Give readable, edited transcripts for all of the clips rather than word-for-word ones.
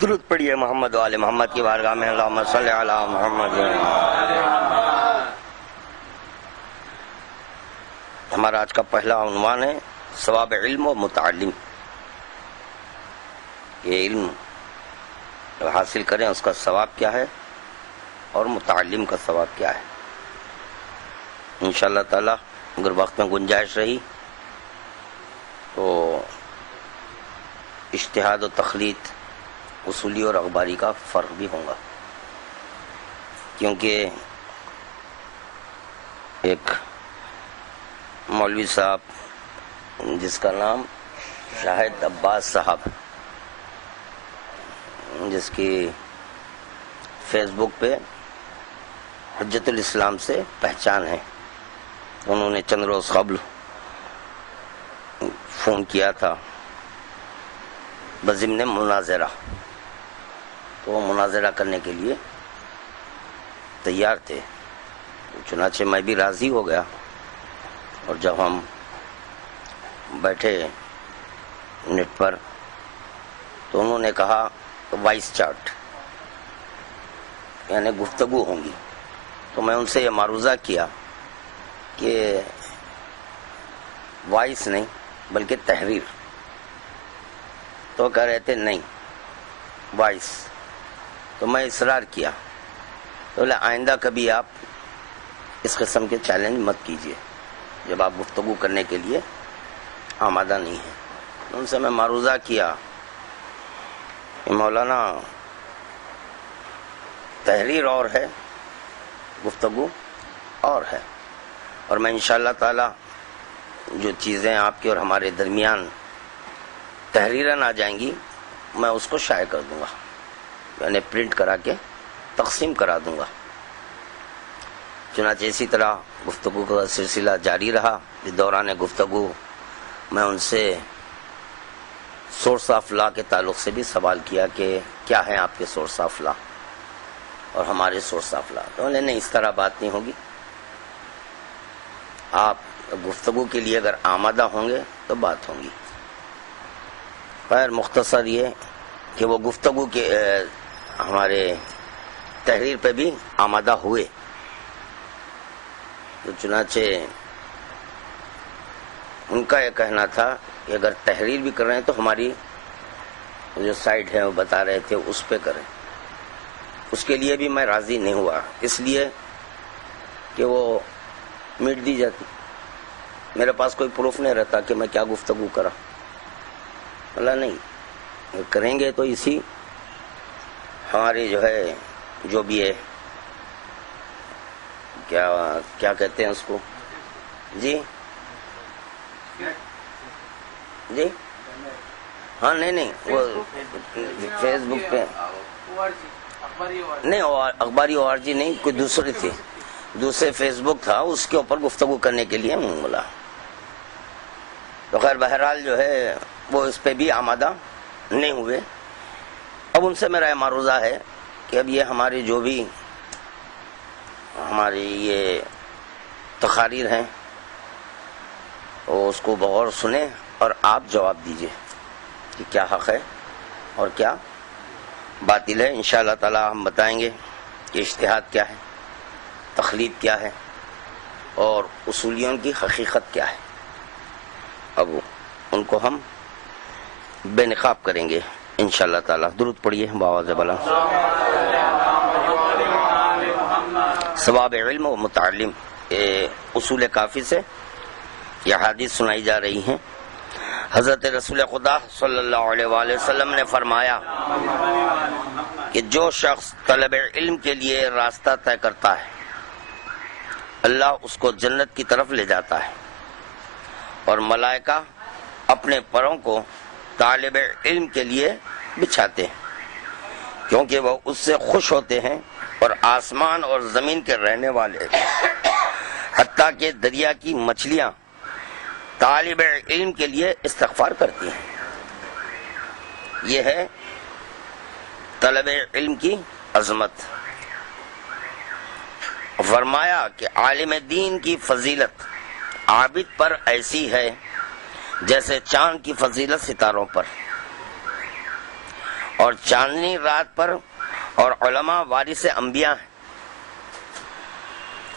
درود پڑھیے محمد و آل محمد کی بارگاہ میں، اللہم صلی علی محمد۔ ہمارا آج کا پہلا عنوان ہے ثواب علم و متعلم۔ یہ علم حاصل کریں اس کا ثواب کیا ہے اور متعلم کا ثواب کیا ہے۔ انشاءاللہ تعالی اگر وقت میں گنجائش رہی تو اجتہاد و تخلیط، اصولی اور اخباری کا فرق بھی ہوگا، کیونکہ ایک مولوی صاحب جس کا نام شاہد عباس صاحب، جس کی فیس بک پہ حجت الاسلام سے پہچان ہے، انہوں نے چند روز قبل فون کیا تھا بضمن مناظرہ، تو وہ مناظرہ کرنے کے لیے تیار تھے، چنانچہ میں بھی راضی ہو گیا، اور جب ہم بیٹھے نیٹ پر تو انہوں نے کہا وائس چارٹ یعنی گفتگو ہوں گی، تو میں ان سے یہ معروضہ کیا کہ وائس نہیں بلکہ تحریر، تو کہہ رہے تھے نہیں وائس، تو میں اصرار کیا، تو بولے آئندہ کبھی آپ اس قسم کے چیلنج مت کیجیے جب آپ گفتگو کرنے کے لیے آمادہ نہیں ہیں۔ ان سے میں معروضہ کیا کہ مولانا تحریر اور ہے، گفتگو اور ہے، اور میں انشاءاللہ تعالی جو چیزیں آپ کے اور ہمارے درمیان تحریراً آ جائیں گی میں اس کو شائع کر دوں گا، یعنی پرنٹ کرا کے تقسیم کرا دوں گا۔ چنانچہ اسی طرح گفتگو کا سلسلہ جاری رہا۔ اس دوران گفتگو میں ان سے سورس آف لا کے تعلق سے بھی سوال کیا کہ کیا ہے آپ کے سورس آف لا اور ہمارے سورس آف لا، تو انہوں نے نہیں، اس طرح بات نہیں ہوگی، آپ گفتگو کے لیے اگر آمادہ ہوں گے تو بات ہوگی۔ خیر مختصر یہ کہ وہ گفتگو کے ہمارے تحریر پہ بھی آمادہ ہوئے، تو چنانچہ ان کا یہ کہنا تھا کہ اگر تحریر بھی کر رہے ہیں تو ہماری جو سائٹ ہے وہ بتا رہے تھے اس پہ کریں۔ اس کے لیے بھی میں راضی نہیں ہوا، اس لیے کہ وہ میٹ دی جاتی، میرے پاس کوئی پروف نہیں رہتا کہ میں کیا گفتگو کرا۔ اللہ نہیں، کریں گے تو اسی ہماری جو ہے جو بھی ہے کیا کہتے ہیں اس کو، جی جی ہاں نہیں وہ فیس بک پہ نہیں، اخباری ORG نہیں، کوئی دوسری تھی، دوسرے فیس بک تھا، اس کے اوپر گفتگو کرنے کے لیے بولا۔ تو خیر بہرحال جو ہے وہ اس پہ بھی آمادہ نہیں ہوئے۔ اب ان سے میرا یہ معروضہ ہے کہ اب یہ ہماری جو بھی ہماری یہ تقاریر ہیں وہ اس کو بغور سنیں اور آپ جواب دیجئے کہ کیا حق ہے اور کیا باطل ہے۔ انشاءاللہ تعالی ہم بتائیں گے کہ اجتہاد کیا ہے، تخلیط کیا ہے اور اصولیوں کی حقیقت کیا ہے۔ اب ان کو ہم بے نقاب کریں گے انشاءاللہ تعالی۔ درود پڑھیے بآواز بلند۔ ثواب علم و متعلم، اصول کافی سے یہ حدیث سنائی جا رہی ہیں۔ حضرت رسول خدا صلی اللہ علیہ وآلہ وسلم نے فرمایا کہ جو شخص طلب علم کے لیے راستہ طے کرتا ہے اللہ اس کو جنت کی طرف لے جاتا ہے، اور ملائکہ اپنے پروں کو طالب علم کے لیے بچھاتے ہیں کیونکہ وہ اس سے خوش ہوتے ہیں، اور آسمان اور زمین کے رہنے والے حتیٰ کہ دریا کی مچھلیاں طالب علم کے لیے استغفار کرتی ہیں۔ یہ ہے طلب علم کی عظمت۔ فرمایا کہ عالم دین کی فضیلت عابد پر ایسی ہے جیسے چاند کی فضیلت ستاروں پر۔ اور چاندنی رات پر، اور علماء وارث انبیاء ہیں،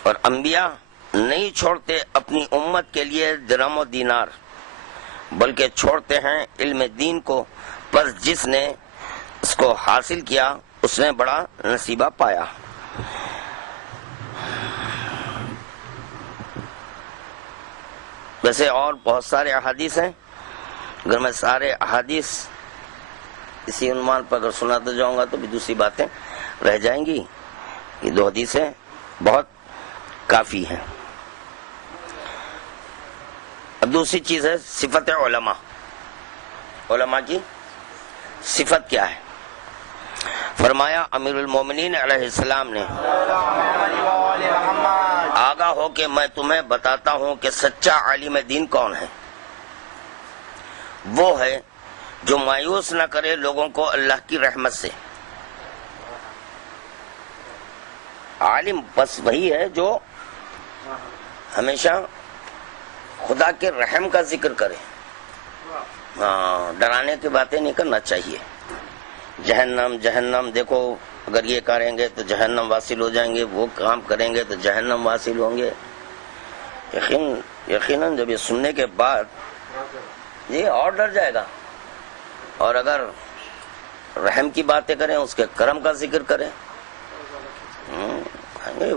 اور انبیاء نہیں چھوڑتے اپنی امت کے لیے درہم و دینار، بلکہ چھوڑتے ہیں علم دین کو، پس جس نے اس کو حاصل کیا اس نے بڑا نصیبہ پایا۔ ویسے اور بہت سارے احادیث ہیں، اگر میں سارے احادیث اسی عنوان پر اگر سناتا جاؤں گا تو بھی دوسری باتیں رہ جائیں گی۔ یہ 2 حدیثیں بہت کافی ہیں۔ اب دوسری چیز ہے صفت علماء۔ علماء کی صفت کیا ہے؟ فرمایا امیر المومنین علیہ السلام نے، آگاہ ہو کہ میں تمہیں بتاتا ہوں کہ سچا عالم دین کون ہے۔ وہ ہے جو مایوس نہ کرے لوگوں کو اللہ کی رحمت سے۔ عالم بس وہی ہے جو ہمیشہ خدا کے رحم کا ذکر کرے، ڈرانے کی باتیں نہیں کرنا چاہیے۔ جہنم جہنم دیکھو، اگر یہ کریں گے تو جہنم واصل ہو جائیں گے، وہ کام کریں گے تو جہنم واصل ہوں گے۔ یقیناً جب یہ سننے کے بعد یہ اور ڈر جائے گا، اور اگر رحم کی باتیں کریں، اس کے کرم کا ذکر کریں،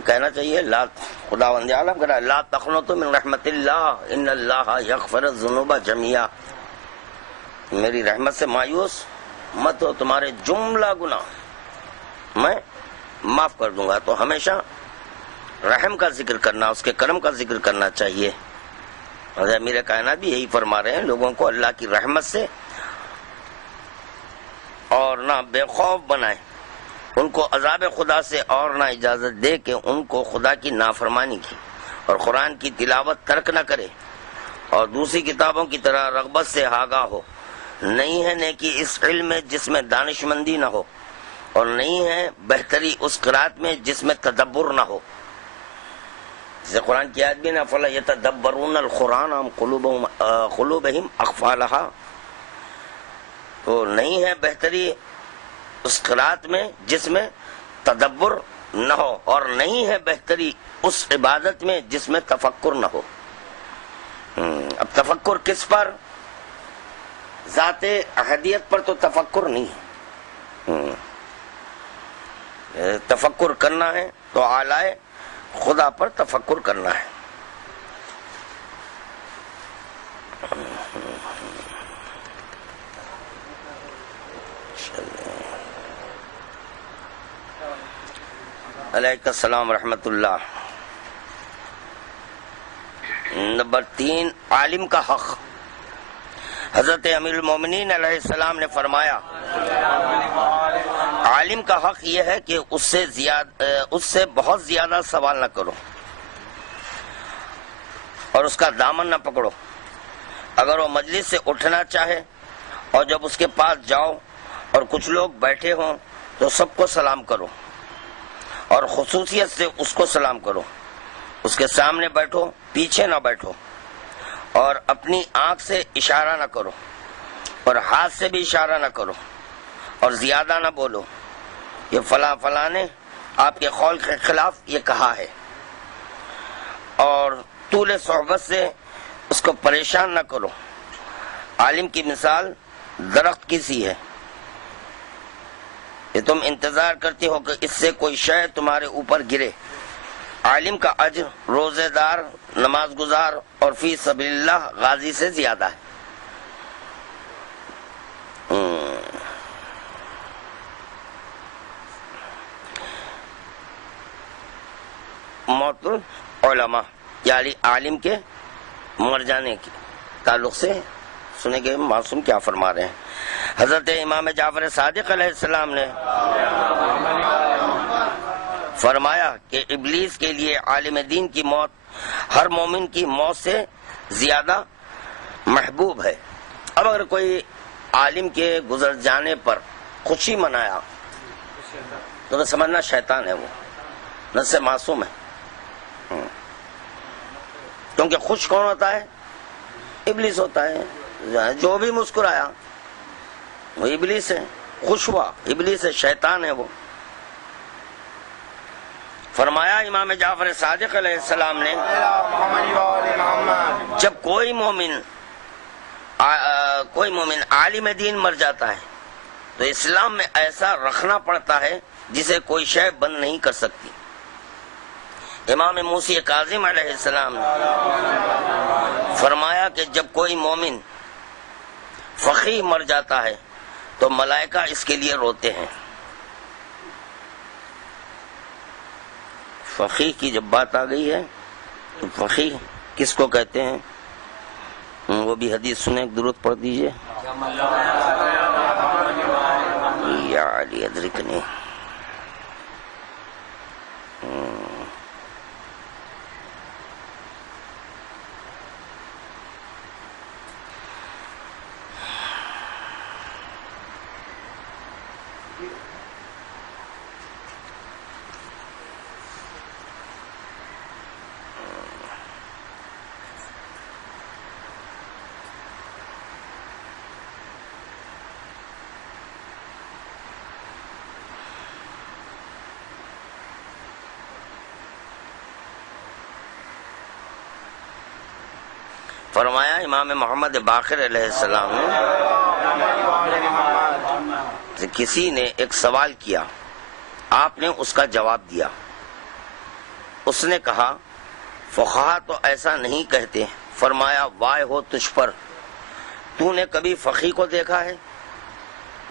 کہنا چاہیے لا، خداوند عالم کہہ رہا ہے لا تقنطوا من رحمت اللہ ان اللہ یغفر الذنوب جميعا، میری رحمت سے مایوس مت ہو، تمہارے جملہ گناہ میں معاف کر دوں گا۔ تو ہمیشہ رحم کا ذکر کرنا، اس کے کرم کا ذکر کرنا چاہیے۔ اور امیر کائنات بھی یہی فرما رہے ہیں، لوگوں کو اللہ کی رحمت سے اور نہ بے خوف بنائے، ان کو عذاب خدا سے، اور نہ اجازت دے کہ ان کو خدا کی نافرمانی کی اور قرآن کی تلاوت ترک نہ کرے، اور دوسری کتابوں کی طرح رغبت سے آگاہ ہو۔ نہیں ہے نیکی اس علم میں جس میں دانش مندی نہ ہو، اور نہیں ہے بہتری اس قرات میں جس میں تدبر نہ ہو۔ جیسے قرآن کی آیت بھی نا فلا یتدبرون القرآن ام قلوبہم اقفالہا، تو نہیں ہے بہتری اس قرات میں جس میں تدبر نہ ہو، اور نہیں ہے بہتری اس عبادت میں جس میں تفکر نہ ہو۔ اب تفکر کس پر؟ ذات احدیت پر تو تفکر نہیں ہے، تفکر کرنا ہے تو اعلی خدا پر تفکر کرنا ہے۔ علیکم السلام ورحمۃ اللہ۔ نمبر 3، عالم کا حق۔ حضرت امیر المومنین علیہ السلام نے فرمایا، عالم کا حق یہ ہے کہ اس سے بہت زیادہ سوال نہ کرو اور اس کا دامن نہ پکڑو۔ اگر وہ مجلس سے اٹھنا چاہے اور جب اس کے پاس جاؤ اور کچھ لوگ بیٹھے ہوں تو سب کو سلام کرو، اور خصوصیت سے اس کو سلام کرو۔ اس کے سامنے بیٹھو، پیچھے نہ بیٹھو، اور اپنی آنکھ سے اشارہ نہ کرو اور ہاتھ سے بھی اشارہ نہ کرو، اور زیادہ نہ بولو، یہ فلاں فلاں نے آپ کے قول کے خلاف یہ کہا ہے، اور طول صحبت سے اس کو پریشان نہ کرو۔ عالم کی مثال درخت کی سی ہے کہ تم انتظار کرتے ہو کہ اس سے کوئی شے تمہارے اوپر گرے۔ عالم کا اجر روزے دار، نماز گزار اور فی سبیل اللہ غازی سے زیادہ ہے۔ موت العلماء یعنی عالم کے مر جانے کے تعلق سے سنے کہ معصوم کیا فرما رہے ہیں۔ حضرت امام جعفر صادق علیہ السلام نے فرمایا کہ ابلیس کے لیے عالم دین کی موت ہر مومن کی موت سے زیادہ محبوب ہے۔ اب اگر کوئی عالم کے گزر جانے پر خوشی منایا تو سمجھنا شیطان ہے، وہ نہ سے معصوم ہے، کیونکہ خوش کون ہوتا ہے؟ ابلیس ہوتا ہے۔ جو بھی مسکرایا وہ ابلیس ہے، خوش ہوا، ابلیس شیطان ہے وہ۔ فرمایا امام جعفر صادق علیہ السلام نے جب کوئی مومن عالم دین مر جاتا ہے تو اسلام میں ایسا رکھنا پڑتا ہے جسے کوئی شے بند نہیں کر سکتی۔ امام موسی کاظم علیہ السلام نے فرمایا کہ جب کوئی مومن فقیہ مر جاتا ہے تو ملائکہ اس کے لیے روتے ہیں۔ فقیہ کی جب بات آ گئی ہے تو فقیہ کس کو کہتے ہیں وہ بھی حدیث سنیں، ایک درود پڑھ دیجئے۔ یا علی ادرکنی۔ فرمایا امام محمد باقر علیہ السلام نے کسی نے ایک سوال کیا، آپ نے اس کا جواب دیا۔ اس نے کہا فقہا تو ایسا نہیں کہتے۔ فرمایا وائے ہو تجھ پر، تو نے کبھی فقیہ کو دیکھا ہے؟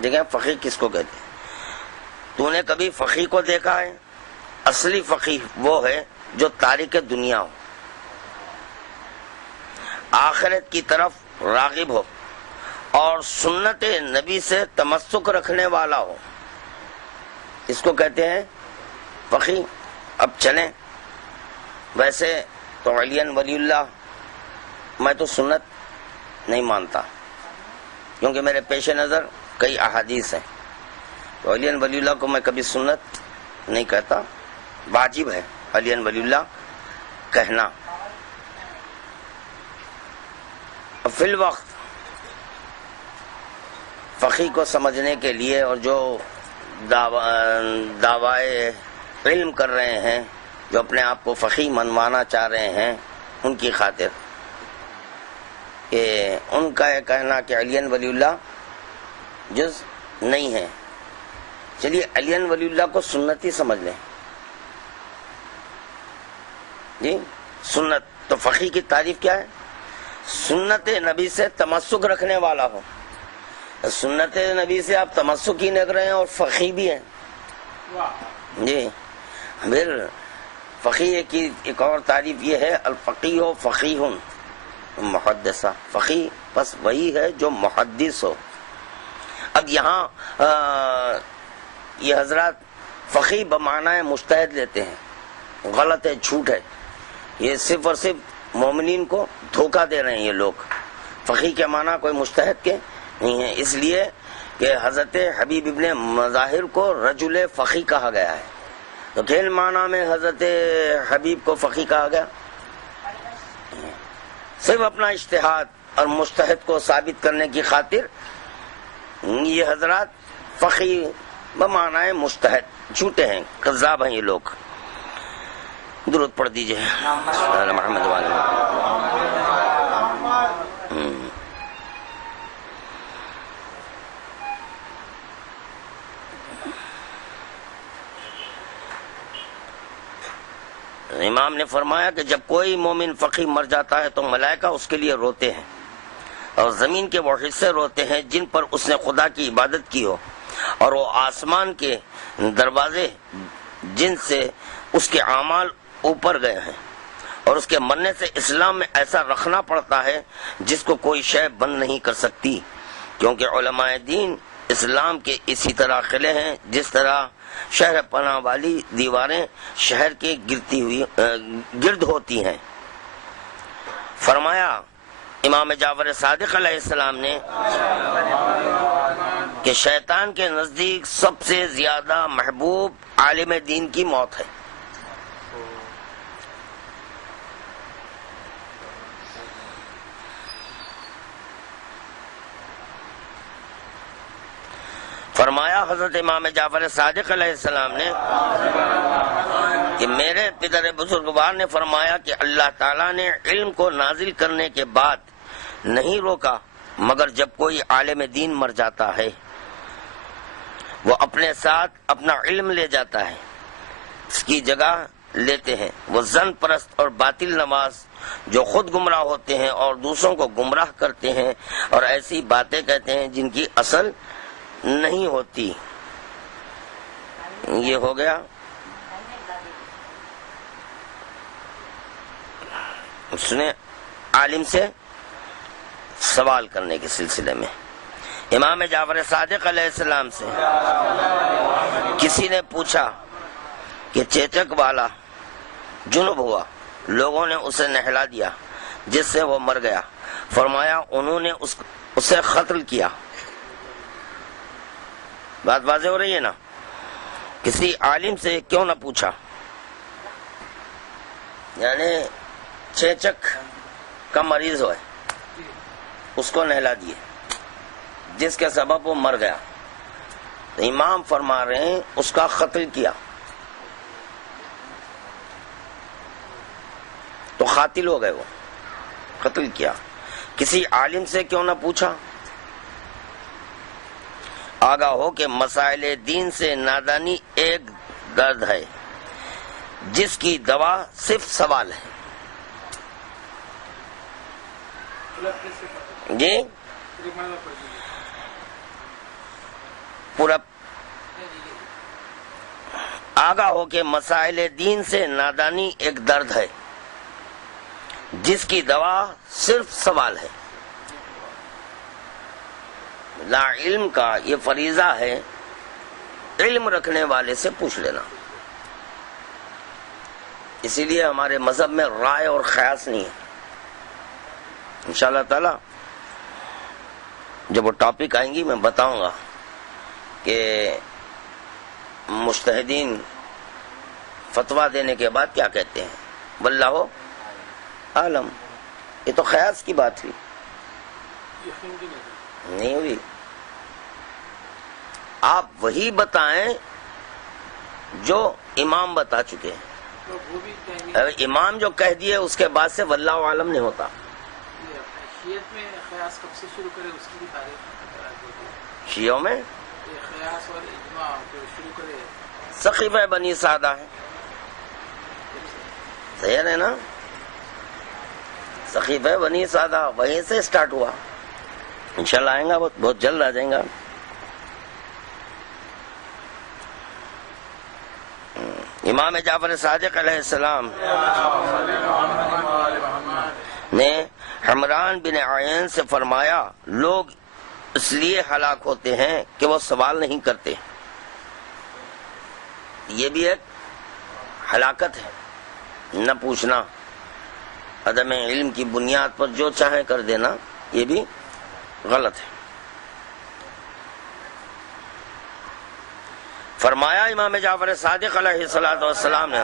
دیکھیں فقیہ کس کو کہتے ہیں؟ تو نے کبھی فقیہ کو دیکھا ہے؟ اصلی فقیہ وہ ہے جو تارک دنیا ہو، آخرت کی طرف راغب ہو اور سنت نبی سے تمسک رکھنے والا ہو، اس کو کہتے ہیں فقیہ۔ اب چلیں، ویسے تو علی ولی اللہ میں تو سنت نہیں مانتا کیونکہ میرے پیش نظر کئی احادیث ہیں، تو علی ولی اللہ کو میں کبھی سنت نہیں کہتا، واجب ہے علی ولی اللہ کہنا۔ فی الوقت فقیہ کو سمجھنے کے لیے اور جو دعوائے علم کر رہے ہیں، جو اپنے آپ کو فقیہ منوانا چاہ رہے ہیں، ان کی خاطر کہ ان کا یہ کہنا کہ علی ولی اللہ جز نہیں ہے، چلیے علی ولی اللہ کو سنتی سمجھ لیں جی۔ سنت تو فقیہ کی تعریف کیا ہے؟ سنت نبی سے تمسک رکھنے والا ہو۔ سنت نبی سے آپ تمسک ہی نہیں رہے ہیں اور فقیہ بھی ہیں جی۔ پھر فقیہ کی ایک اور تعریف یہ ہے الفقیہ فقیہ محدثہ، فقیہ بس وہی ہے جو محدث ہو۔ اب یہاں یہ حضرات فقیہ بمعنی مجتہد لیتے ہیں، غلط ہے، جھوٹ ہے، یہ صرف اور صرف مومنین کو دھوکہ دے رہے ہیں یہ لوگ۔ فقیہ کے معنی کوئی مجتہد کے نہیں ہے، اس لیے کہ حضرت حبیب ابن مظاہر کو رجل فقیہ کہا گیا ہے، تو کھیل معنی میں حضرت حبیب کو فقیہ کہا گیا؟ صرف اپنا اجتہاد اور مجتہد کو ثابت کرنے کی خاطر یہ حضرات فقیہ بمعنی مجتہد جھوٹے ہیں، کذاب ہیں یہ لوگ۔ درود پڑھ دیجئے محمد والے۔ امام نے فرمایا کہ جب کوئی مومن فقیہ مر جاتا ہے تو ملائکہ اس کے لیے روتے ہیں اور زمین کے وہ حصے روتے ہیں جن پر اس نے خدا کی عبادت کی ہو، اور وہ آسمان کے دروازے جن سے اس کے اعمال اوپر گئے ہیں، اور اس کے مرنے سے اسلام میں ایسا رکھنا پڑتا ہے جس کو کوئی شے بند نہیں کر سکتی، کیونکہ علماء دین اسلام کے اسی طرح قلعے ہیں جس طرح شہر پناہ والی دیواریں شہر کے گرد ہوتی ہیں۔ فرمایا امام جعفر صادق علیہ السلام نے کہ شیطان کے نزدیک سب سے زیادہ محبوب عالم دین کی موت ہے۔ فرمایا حضرت امام جعفر صادق علیہ السلام نے کہ میرے پدر بزرگوار نے فرمایا کہ اللہ تعالیٰ نے علم کو نازل کرنے کے بعد نہیں روکا مگر جب کوئی عالم دین مر جاتا ہے وہ اپنے ساتھ اپنا علم لے جاتا ہے، اس کی جگہ لیتے ہیں وہ زن پرست اور باطل نواز جو خود گمراہ ہوتے ہیں اور دوسروں کو گمراہ کرتے ہیں اور ایسی باتیں کہتے ہیں جن کی اصل نہیں ہوتی۔ یہ ہو گیا اس نے عالم سے سوال کرنے کے سلسلے میں۔ امام جعفر صادق علیہ السلام سے کسی نے پوچھا کہ چیچک والا جنب ہوا، لوگوں نے اسے نہلا دیا جس سے وہ مر گیا، فرمایا انہوں نے اسے قتل کیا۔ بات واضح ہو رہی ہے نا؟ کسی عالم سے کیوں نہ پوچھا، یعنی چیچک کا مریض ہوئے اس کو نہلا دیے جس کے سبب وہ مر گیا، تو امام فرما رہے ہیں اس کا قتل کیا، تو قاتل ہو گئے، وہ قتل کیا۔ کسی عالم سے کیوں نہ پوچھا؟ آگاہ ہو کہ مسائل دین سے نادانی ایک درد ہے جس کی دوا صرف سوال ہے۔ جی پورا آگاہ ہو کہ مسائل دین سے نادانی ایک درد ہے جس کی دوا صرف سوال ہے۔ لا علم کا یہ فریضہ ہے علم رکھنے والے سے پوچھ لینا، اسی لیے ہمارے مذہب میں رائے اور قیاس نہیں ہے۔ انشاءاللہ تعالی جب وہ ٹاپک آئیں گی میں بتاؤں گا کہ مجتہدین فتویٰ دینے کے بعد کیا کہتے ہیں۔ واللہ عالم، یہ تو قیاس کی بات ہوئی، نہیں ہوئی۔ آپ وہی بتائیں جو امام بتا چکے ہیں، امام جو کہہ دیے اس کے بعد سے واللہ عالم نہیں ہوتا۔ شیعت میں قیاس کب سے شروع کرے اس کی بھی تاریخ؟ شیعوں میں قیاس اور اجماع کو شروع کرے سقیفہ بنی سعدہ ہے، صحیح ہے نا؟ سقیفہ بنی سعدہ وہیں سے سٹارٹ ہوا، انشاءاللہ آئیں گا، بہت جلد آ جائیں گا۔ امام جعفر صادق علیہ السلام نے حمران بن عین سے فرمایا لوگ اس لیے ہلاک ہوتے ہیں کہ وہ سوال نہیں کرتے، یہ بھی ایک ہلاکت ہے، نہ پوچھنا، عدم علم کی بنیاد پر جو چاہیں کر دینا، یہ بھی غلط ہے۔ فرمایا امام جعفر صادق علیہ السلام نے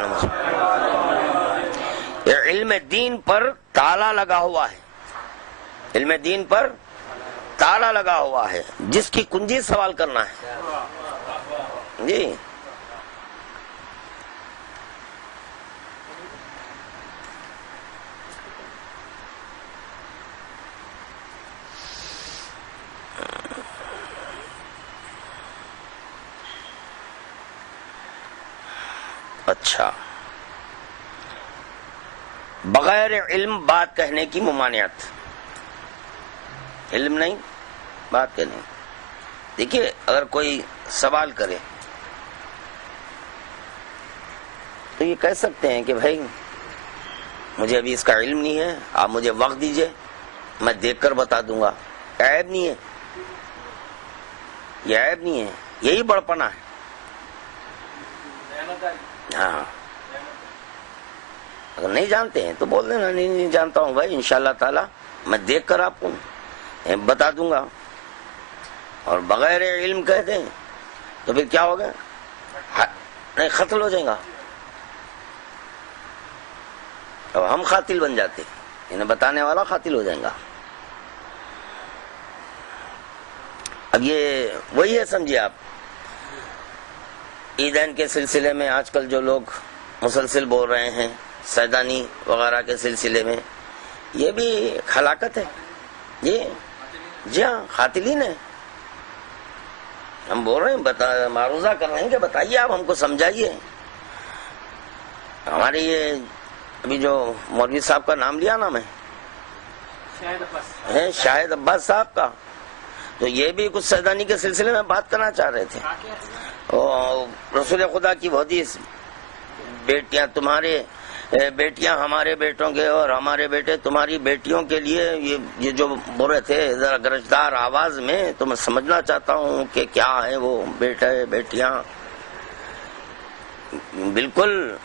یہ علم دین پر تالا لگا ہوا ہے، علم دین پر تالا لگا ہوا ہے جس کی کنجی سوال کرنا ہے۔ جی اچھا، بغیر علم بات کہنے کی ممانعت، علم نہیں بات کہنے۔ دیکھیے اگر کوئی سوال کرے تو یہ کہہ سکتے ہیں کہ بھائی مجھے ابھی اس کا علم نہیں ہے، آپ مجھے وقت دیجئے، میں دیکھ کر بتا دوں گا، عیب نہیں ہے، یہ عیب نہیں ہے، یہی بڑپنا ہے۔ ہاں اگر نہیں جانتے ہیں تو بول دینا نہیں جانتا ہوں بھائی، انشاءاللہ تعالی میں دیکھ کر آپ کو بتا دوں گا۔ اور بغیر علم کہہ دیں تو پھر کیا ہوگا؟ نہیں، قتل ہو جائے گا، اب ہم قاتل بن جاتے، انہیں بتانے والا قاتل ہو جائے گا۔ اب یہ وہی ہے، سمجھیے آپ عیدین کے سلسلے میں آج کل جو لوگ مسلسل بول رہے ہیں سیدانی وغیرہ کے سلسلے میں، یہ بھی ہلاکت ہے، جی ہاں قاتلین ہے. ہم بول رہے ہیں، معروضہ کر رہے ہیں کہ بتائیے آپ ہم کو سمجھائیے. ہمارے یہ ابھی جو مولوی صاحب کا نام لیا نا میں، شاہد عباس صاحب کا، تو یہ بھی کچھ سیدانی کے سلسلے میں بات کرنا چاہ رہے تھے. رسول خدا کی وہ حدیث، بیٹیاں تمہارے بیٹیاں ہمارے بیٹوں کے اور ہمارے بیٹے تمہاری بیٹیوں کے لیے، یہ جو بول رہے تھے ذرا گرجدار آواز میں، تو میں سمجھنا چاہتا ہوں کہ کیا ہے وہ بیٹے بیٹیاں. بالکل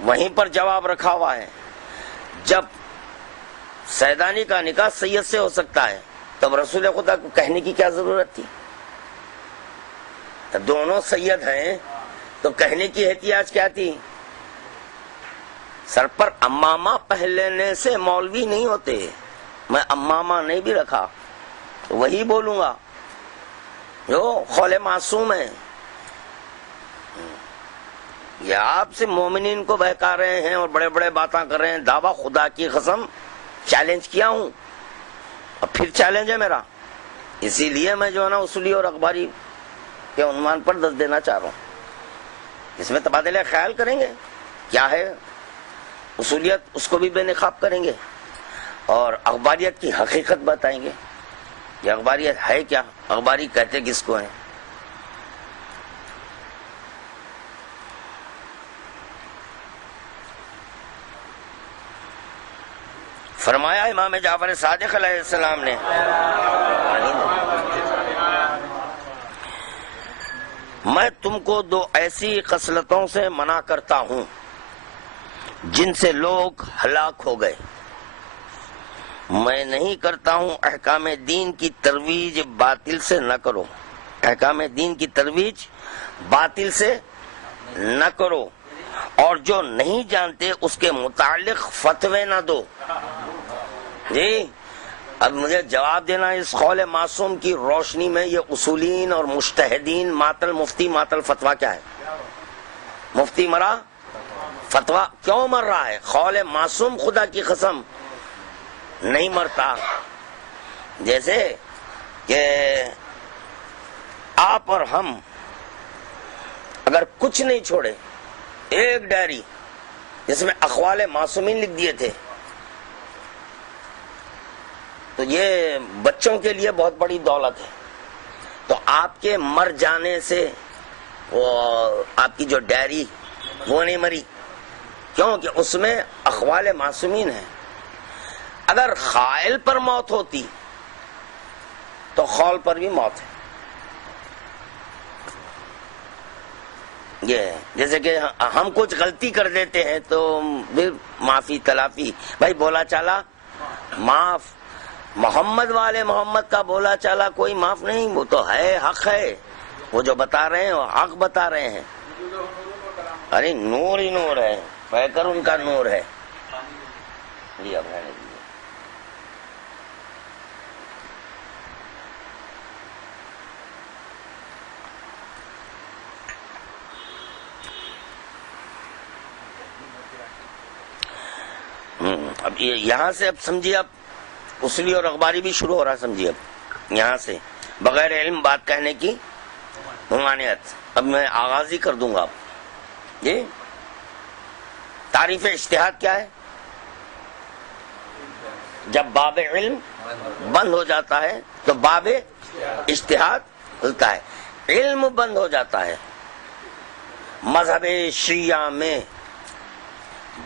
وہیں پر جواب رکھا ہوا ہے. جب سیدانی کا نکاح سید سے ہو سکتا ہے تب رسول خدا کو کہنے کی کیا ضرورت تھی؟ دونوں سید ہیں تو کہنے کی احتیاج کیا تھی؟ سر پر امامہ پہلنے سے مولوی نہیں ہوتے. میں امامہ نہیں بھی رکھا وہی بولوں گا جو قول معصوم ہے. یہ آپ سے مومنین کو بہکا رہے ہیں اور بڑے بڑے باتیں کر رہے ہیں. دعویٰ خدا کی قسم چیلنج کیا ہوں اور پھر چیلنج ہے میرا. اسی لیے میں جو ہے نا اصولی اور اخباری کے عنوان پر دست دینا چاہ رہا ہوں. اس میں تبادلہ خیال کریں گے کیا ہے اصولیت، اس کو بھی بے نقاب کریں گے اور اخباریت کی حقیقت بتائیں گے. یہ اخباریت ہے کیا، اخباری کہتے کس کو ہیں. فرمایا امام جعفر صادق علیہ السلام نے، میں تم کو دو ایسی خصلتوں سے منع کرتا ہوں جن سے لوگ ہلاک ہو گئے. میں نہیں کرتا ہوں احکام دین کی ترویج باطل سے نہ کرو. احکام دین کی ترویج باطل سے نہ کرو اور جو نہیں جانتے اس کے متعلق فتوے نہ دو. جی اب مجھے جواب دینا اس قول معصوم کی روشنی میں یہ اصولین اور مجتہدین ماتل مفتی ماتل فتویٰ کیا ہے؟ مفتی مرا فتویٰ کیوں مر رہا ہے؟ قول معصوم خدا کی قسم نہیں مرتا. جیسے کہ آپ اور ہم اگر کچھ نہیں چھوڑے، ایک ڈائری جس میں اقوال معصومین لکھ دیے تھے، تو یہ بچوں کے لیے بہت بڑی دولت ہے. تو آپ کے مر جانے سے وہ آپ کی جو ڈائری وہ نہیں مری، کیونکہ اس میں اقوال معصومین ہیں. اگر قائل پر موت ہوتی تو قول پر بھی موت ہے. یہ جیسے کہ ہم کچھ غلطی کر دیتے ہیں تو پھر معافی تلافی، بھائی بولا چالا معاف. محمد والے محمد کا بولا چالا کوئی معاف نہیں، وہ تو ہے، حق ہے. وہ جو بتا رہے ہیں وہ حق بتا رہے ہیں. ارے نور ہی نور ہے، بہ کر ان کا نور ہے. جی اب ہے اب یہاں سے اب سمجھیے، اب اصولی اور اخباری بھی شروع ہو رہا. سمجھیے اب یہاں سے بغیر علم بات کہنے کی ممانعت. اب میں آغاز ہی کر دوں گا. جی تعریف اجتہاد کیا ہے؟ جب باب علم بند ہو جاتا ہے تو باب اجتہاد کھلتا ہے. علم بند ہو جاتا ہے. مذہب شیعہ میں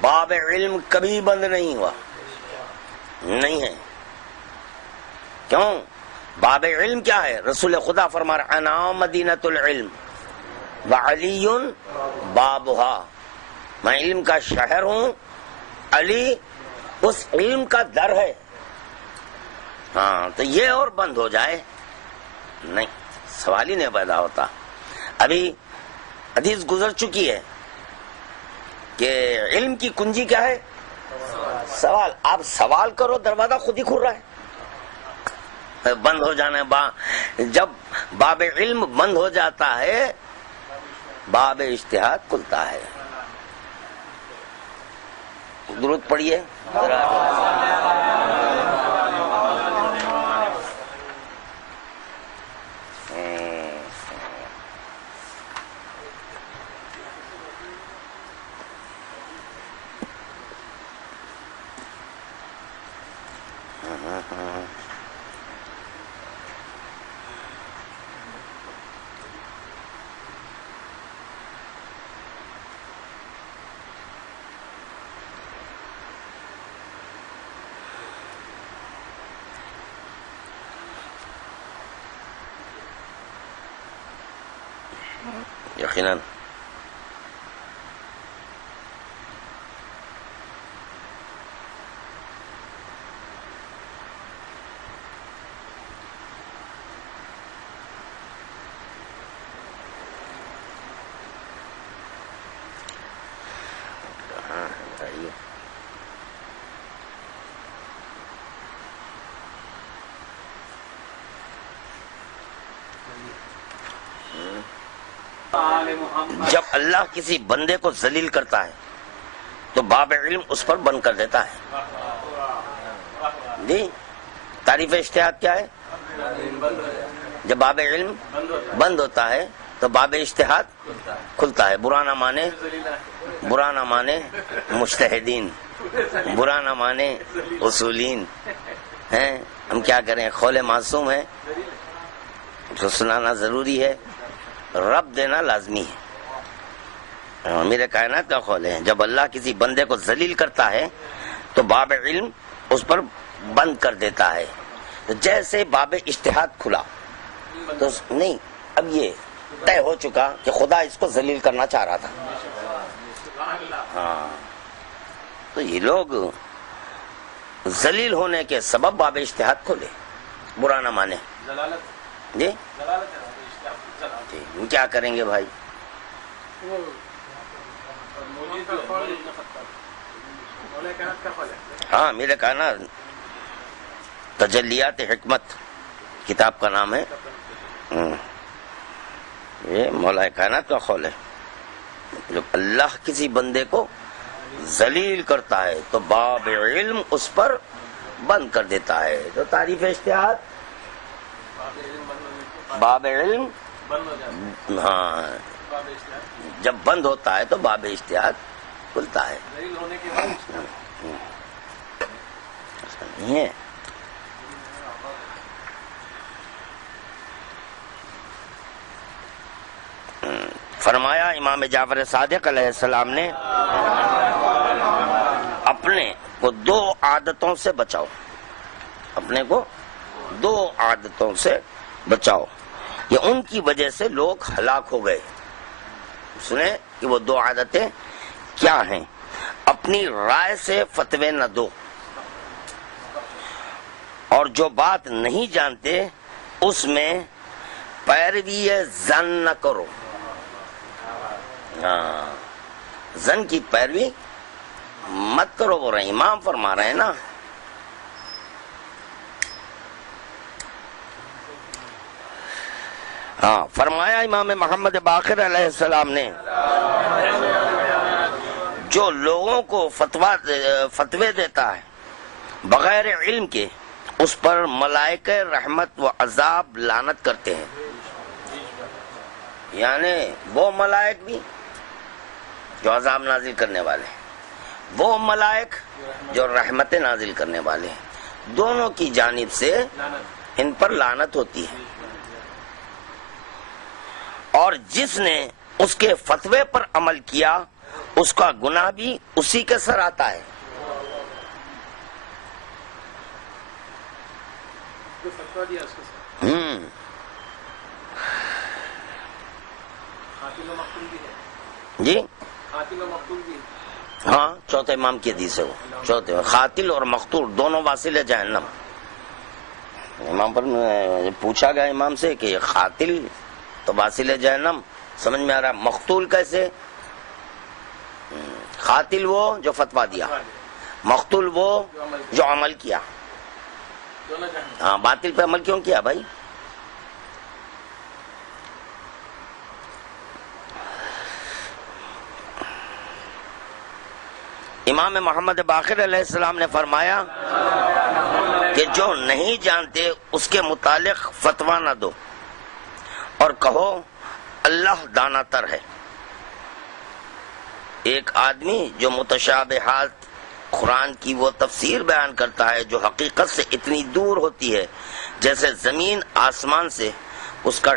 باب علم کبھی بند نہیں ہوا، نہیں ہے. کیوں؟ باب علم کیا ہے؟ رسول خدا فرما رہا انا مدینۃ العلم وعلی بابها، میں علم کا شہر ہوں، علی اس علم کا در ہے. ہاں تو یہ اور بند ہو جائے نہیں، سوال ہی نہیں پیدا ہوتا. ابھی حدیث گزر چکی ہے کہ علم کی کنجی کیا ہے؟ سوال. آپ سوال کرو، دروازہ خود ہی کھل رہا ہے. بند ہو جانا ہے، جب باب علم بند ہو جاتا ہے باب اجتہاد کھلتا ہے۔ درود پڑھیے یقیناً۔ جب اللہ کسی بندے کو ذلیل کرتا ہے تو باب علم اس پر بند کر دیتا ہے۔ جی تعریف اجتہاد کیا ہے؟ جب باب علم بند ہوتا ہے تو باب اجتہاد کھلتا ہے۔ برا نہ مانے مجتہدین، برا نہ مانے اصولین ہیں، ہم کیا کریں، قول معصوم ہے تو سنانا ضروری ہے، رب دینا لازمی ہے۔ میرے کائنات کا قول ہے جب اللہ کسی بندے کو ذلیل کرتا ہے تو باب علم اس پر بند کر دیتا ہے۔ تو جیسے باب اجتہاد کھلا تو نہیں، اب یہ طے ہو چکا کہ خدا اس کو ذلیل کرنا چاہ رہا تھا۔ ہاں تو یہ لوگ ذلیل ہونے کے سبب باب اجتہاد کھولے، برا نہ مانے۔ جی ہم کیا کریں گے بھائی؟ ہاں میرے کائنات تجلیات حکمت کتاب کا نام ہے، یہ مولا کائنات کا قول ہے۔ جب اللہ کسی بندے کو ذلیل کرتا ہے تو باب علم اس پر بند کر دیتا ہے۔ تو تعریف اجتہاد باب علم، ہاں جب بند ہوتا ہے تو باب اجتہاد کھلتا ہے۔ نہیں ہے فرمایا امام جعفر صادق علیہ السلام نے اپنے کو دو عادتوں سے بچاؤ، اپنے کو دو عادتوں سے بچاؤ، یہ ان کی وجہ سے لوگ ہلاک ہو گئے۔ سنیں کہ وہ دو عادتیں کیا ہیں۔ اپنی رائے سے فتوے نہ دو، اور جو بات نہیں جانتے اس میں پیروی ظن نہ کرو۔ ظن کی پیروی مت کرو، وہ رہے امام فرما رہے ہیں نا۔ ہاں فرمایا امام محمد باقر علیہ السلام نے جو لوگوں کو فتوے دیتا ہے بغیر علم کے اس پر ملائکہ رحمت و عذاب لعنت کرتے ہیں۔ یعنی وہ ملائک بھی جو عذاب نازل کرنے والے ہیں، وہ ملائک جو رحمت نازل کرنے والے ہیں، دونوں کی جانب سے ان پر لعنت ہوتی ہے۔ اور جس نے اس کے فتوے پر عمل کیا اس کا گناہ بھی اسی کے سر آتا ہے۔ جی ہاں چوتھے امام کی حدیث ہے، وہ چوتھے قاتل اور مقتول دونوں واصل جہنم۔ امام پر پوچھا گیا امام سے کہ قاتل تو واصل جہنم سمجھ میں آ رہا، مقتول کیسے؟ قاتل وہ جو فتویٰ دیا، مقتول وہ جو عمل کیا۔ ہاں باطل پہ عمل کیوں کیا بھائی؟ امام محمد باقر علیہ السلام نے فرمایا کہ جو نہیں جانتے اس کے متعلق فتویٰ نہ دو اور کہو اللہ دانا تر ہے۔ ایک آدمی جو متشابہات قرآن کی وہ تفسیر بیان کرتا ہے جو حقیقت سے اتنی دور ہوتی ہے جیسے زمین آسمان سے، اس کا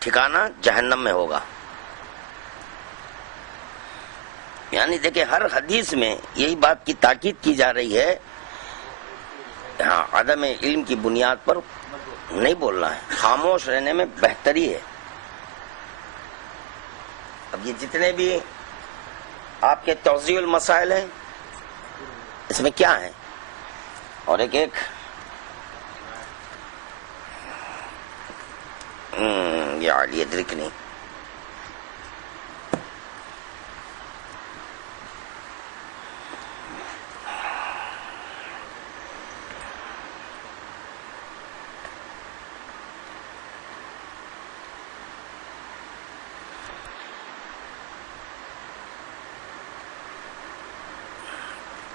ٹھکانہ جہنم میں ہوگا۔ یعنی دیکھیں ہر حدیث میں یہی بات کی تاکید کی جا رہی ہے، ہاں عدم علم کی بنیاد پر نہیں بولنا ہے، خاموش رہنے میں بہتری ہے۔ اب یہ جتنے بھی آپ کے توضیح المسائل ہیں اس میں کیا ہے، اور ایک یار یہ درک نہیں،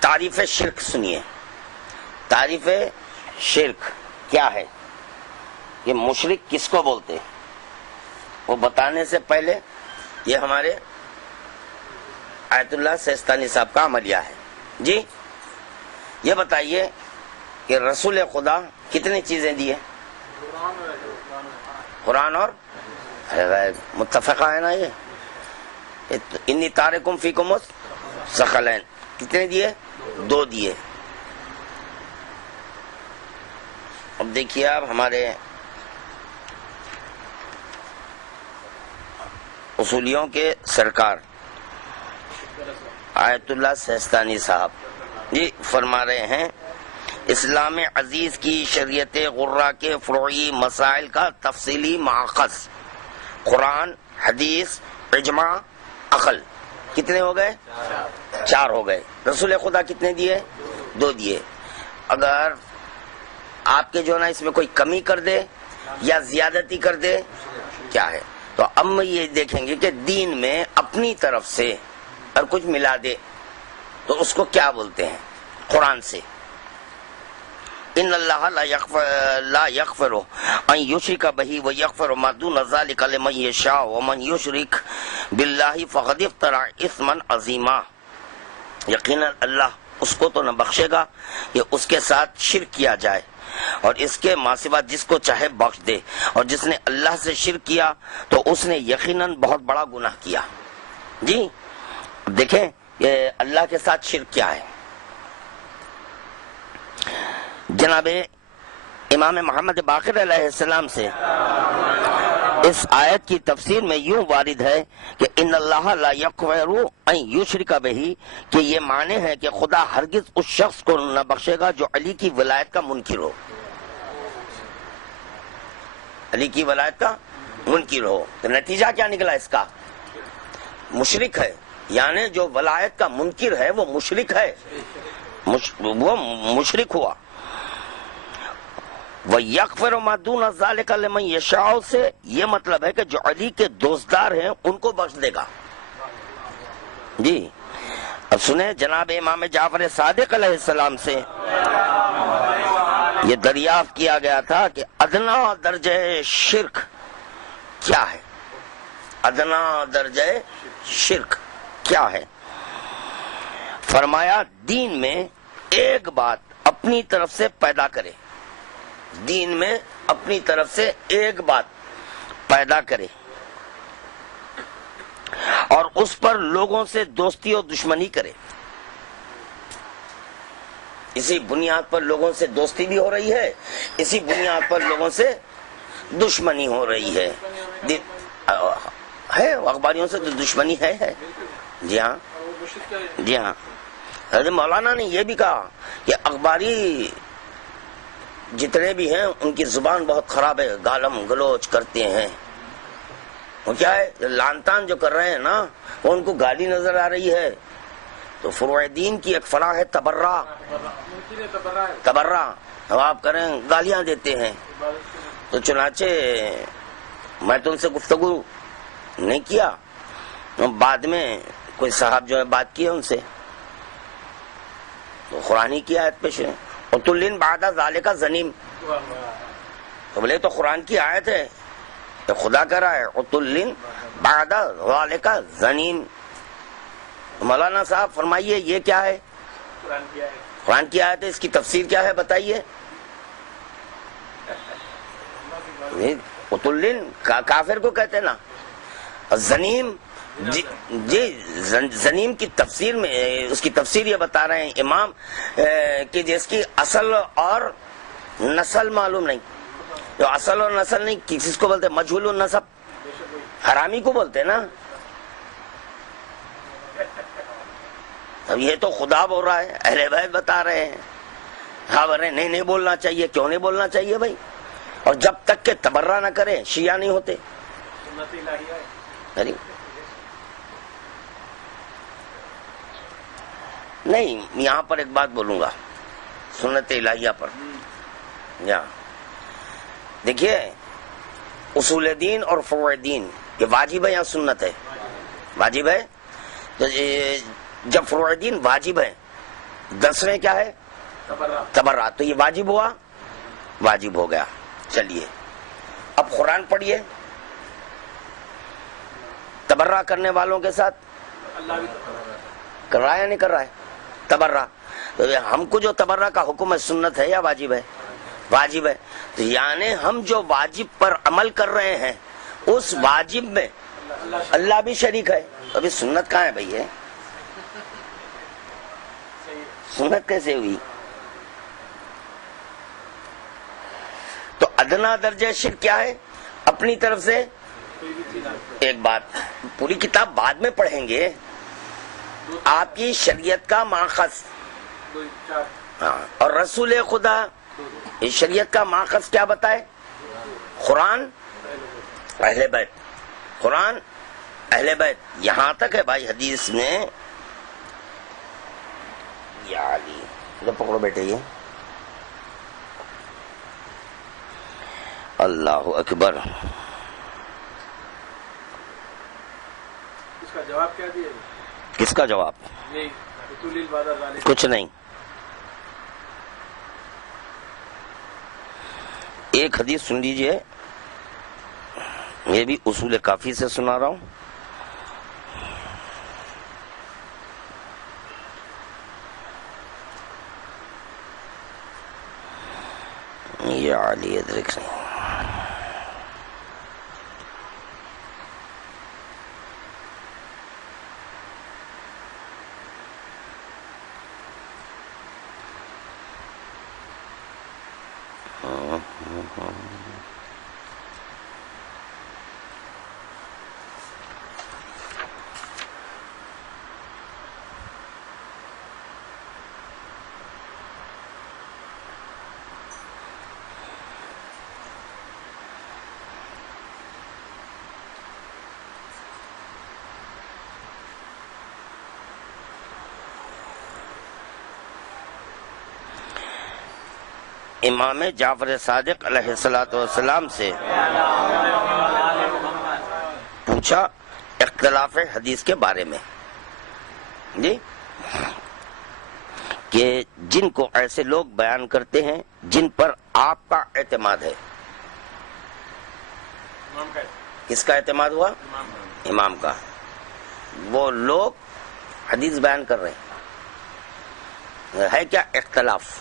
تعریف شرک سنیے۔ تعریف شرک کیا ہے، یہ مشرک کس کو بولتے، وہ بتانے سے پہلے یہ ہمارے آیت اللہ سیستانی صاحب کا عملیہ ہے۔ جی یہ بتائیے کہ رسول خدا کتنی چیزیں دی ہیں؟ قرآن اور متفقہ ہے نا، یہ انی تارکم فیکم ثقلین کتنے دیے؟ 2 دیے۔ اب دیکھیے آپ ہمارے اصولیوں کے سرکار آیت اللہ سیستانی صاحب جی فرما رہے ہیں اسلام عزیز کی شریعت غرہ کے فروعی مسائل کا تفصیلی ماخذ قرآن، حدیث، اجماع، عقل، کتنے ہو گئے؟ 4 ہو گئے۔ رسول خدا کتنے دیے؟ 2 دیے۔ اگر آپ کے جو نا اس میں کوئی کمی کر دے یا زیادتی کر دے کیا ہے، تو اب میں یہ دیکھیں گے کہ دین میں اپنی طرف سے اور کچھ ملا دے تو اس کو کیا بولتے ہیں؟ قرآن سے ان اللہ لا یغفر ان یشرک بہ ویغفر ما دون ذلک لمن یشاء ومن یشرک باللہ فقد افترى اثما عظیما، یقینا اللہ اس کو تو نہ بخشے گا کہ اس کے ساتھ شرک کیا جائے، اور اس کے ماں سوا جس کو چاہے بخش دے، اور جس نے اللہ سے شرک کیا تو اس نے یقیناً بہت بڑا گناہ کیا۔ جی دیکھیں یہ اللہ کے ساتھ شرک کیا ہے۔ جناب امام محمد باقر علیہ السلام سے اس آیت کی تفسیر میں یوں وارد ہے کہ ان اللہ لا یغفر ان یشرک بہ، کہ یہ معنی ہے کہ خدا ہرگز اس شخص کو نہ بخشے گا جو علی کی ولایت کا منکر ہو، علی کی ولایت کا منکر ہو۔ تو نتیجہ کیا نکلا اس کا؟ مشرک ہے، یعنی جو ولایت کا منکر ہے وہ مشرک ہے، وہ مشرک ہوا۔ وَيَغْفِرُ مَا دُونَ ذَلِكَ لِمَن يَشَاءُ سے یہ مطلب ہے کہ جو علی کے دوستدار ہیں ان کو بخش دے گا۔ جی اب سنیں جناب امام جعفر صادق علیہ السلام سے یہ دریافت کیا گیا تھا کہ ادنا درجہ شرک کیا ہے، ادنا درجہ شرک کیا ہے؟ فرمایا دین میں ایک بات اپنی طرف سے پیدا کرے، دین میں اپنی طرف سے ایک بات پیدا کرے اور اس پر لوگوں سے دوستی اور دشمنی کرے۔ اسی بنیاد پر لوگوں سے دوستی بھی ہو رہی ہے، اسی بنیاد پر لوگوں سے دشمنی ہو رہی ہے۔ ہے اخباریوں سے تو دشمنی ہے۔ جی ہاں جی ہاں، حضرت مولانا نے یہ بھی کہا کہ اخباری جتنے بھی ہیں ان کی زبان بہت خراب ہے، گالم گلوچ کرتے ہیں۔ وہ کیا ہے لان تان جو کر رہے ہیں نا، وہ ان کو گالی نظر آ رہی ہے۔ تو فروع دین کی ایک فرع ہے تبرع، تبرع اب آپ کریں گالیاں دیتے ہیں. تو چنانچہ میں تو ان سے گفتگو نہیں کیا. بعد میں کوئی صاحب جو ہے بات کی ہے ان سے تو قرآن کی آیت پیش ہے عتل بعد ذالک زنیم. تو بولے تو قرآن کی آیت ہے تو خدا کہہ رہا ہے عتل بعد ذالک زنیم. مولانا صاحب فرمائیے یہ کیا ہے؟ قرآن کی آیت ہے, اس کی تفسیر کیا ہے بتائیے. عتل کافر کو کہتے ہیں نا. زنیم جی زنیم کی تفسیر میں اس کی تفسیر یہ بتا رہے ہیں امام کہ جس کی اصل اور نسل معلوم نہیں. جو اصل اور نسل نہیں کس کو بولتے ہیں؟ مجہول النسب, حرامی کو بولتے ہیں نا. اب یہ تو خدا بول رہا ہے, اہل بیت بتا رہے ہیں. ہاں بولے نہیں بولنا چاہیے. کیوں نہیں بولنا چاہیے بھائی؟ اور جب تک کہ تبرہ نہ کرے شیعہ نہیں ہوتے. نہیں, یہاں پر ایک بات بولوں گا سنت الہیہ پر. دیکھیے اصول دین اور فروع دین یہ واجب ہے یا سنت ہے؟ واجب ہے. تو جب فروع دین واجب ہے, دسویں کیا ہے؟ تبرہ. تو یہ واجب ہوا, واجب ہو گیا. چلیے اب قرآن پڑھیے تبرہ کرنے والوں کے ساتھ کر رہا ہے یا نہیں کر رہا ہے تبرہ؟ تو ہم کو جو تبرہ کا حکم ہے سنت ہے یا واجب ہے؟ واجب ہے. تو یعنی ہم جو واجب پر عمل کر رہے ہیں اس واجب میں اللہ بھی شریک ہے. ابھی سنت کہاں ہے بھئی؟ ہے سنت کیسے ہوئی؟ تو ادنا درجہ شرک کیا ہے؟ اپنی طرف سے ایک بات, پوری کتاب بعد میں پڑھیں گے, آپ کی شریعت کا ماخذ اور رسول خدا اس شریعت کا ماخذ کیا بتائے؟ قرآن اہل بیت, قرآن اہل بیت. یہاں تک ہے بھائی حدیث میں, یا علی جو پکڑو بیٹے یہ اللہ اکبر. اس کا جواب کیا دیا؟ کس کا جواب؟ کچھ نہیں. ایک حدیث سن لیجئے, یہ بھی اصول کافی سے سنا رہا ہوں. یا علی ادرک نہیں. امام جعفر صادق علیہ السلام سے پوچھا اختلاف حدیث کے بارے میں جی, کہ جن کو ایسے لوگ بیان کرتے ہیں جن پر آپ کا اعتماد ہے. کس کا اعتماد ہوا؟ امام کا. وہ لوگ حدیث بیان کر رہے ہیں, ہے کیا اختلاف؟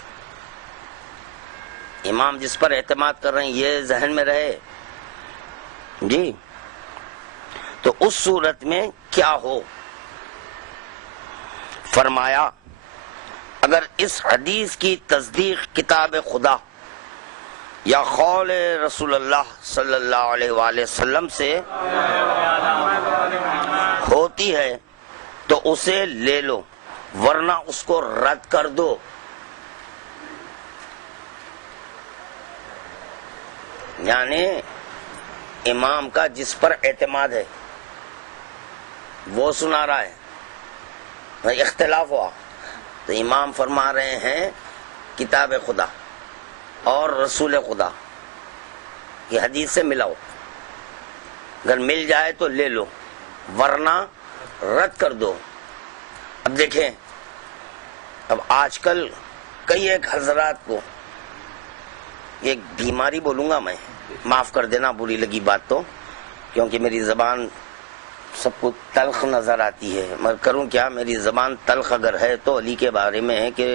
امام جس پر اعتماد کر رہے ہیں یہ ذہن میں رہے جی. تو اس صورت میں کیا ہو؟ فرمایا اگر اس حدیث کی تصدیق کتاب خدا یا قول رسول اللہ صلی اللہ علیہ وآلہ وسلم سے ہوتی ہے تو اسے لے لو, ورنہ اس کو رد کر دو. یعنی امام کا جس پر اعتماد ہے وہ سنا رہا ہے, اختلاف ہوا تو امام فرما رہے ہیں کتاب خدا اور رسول خدا یہ حدیث سے ملاؤ، اگر مل جائے تو لے لو ورنہ رد کر دو۔ اب دیکھیں، اب آج کل کئی ایک حضرات کو ایک بیماری بولوں گا میں، معاف کر دینا بری لگی بات تو، کیونکہ میری زبان سب کو تلخ نظر آتی ہے، مگر کروں کیا، میری زبان تلخ اگر ہے تو علی کے بارے میں ہے کہ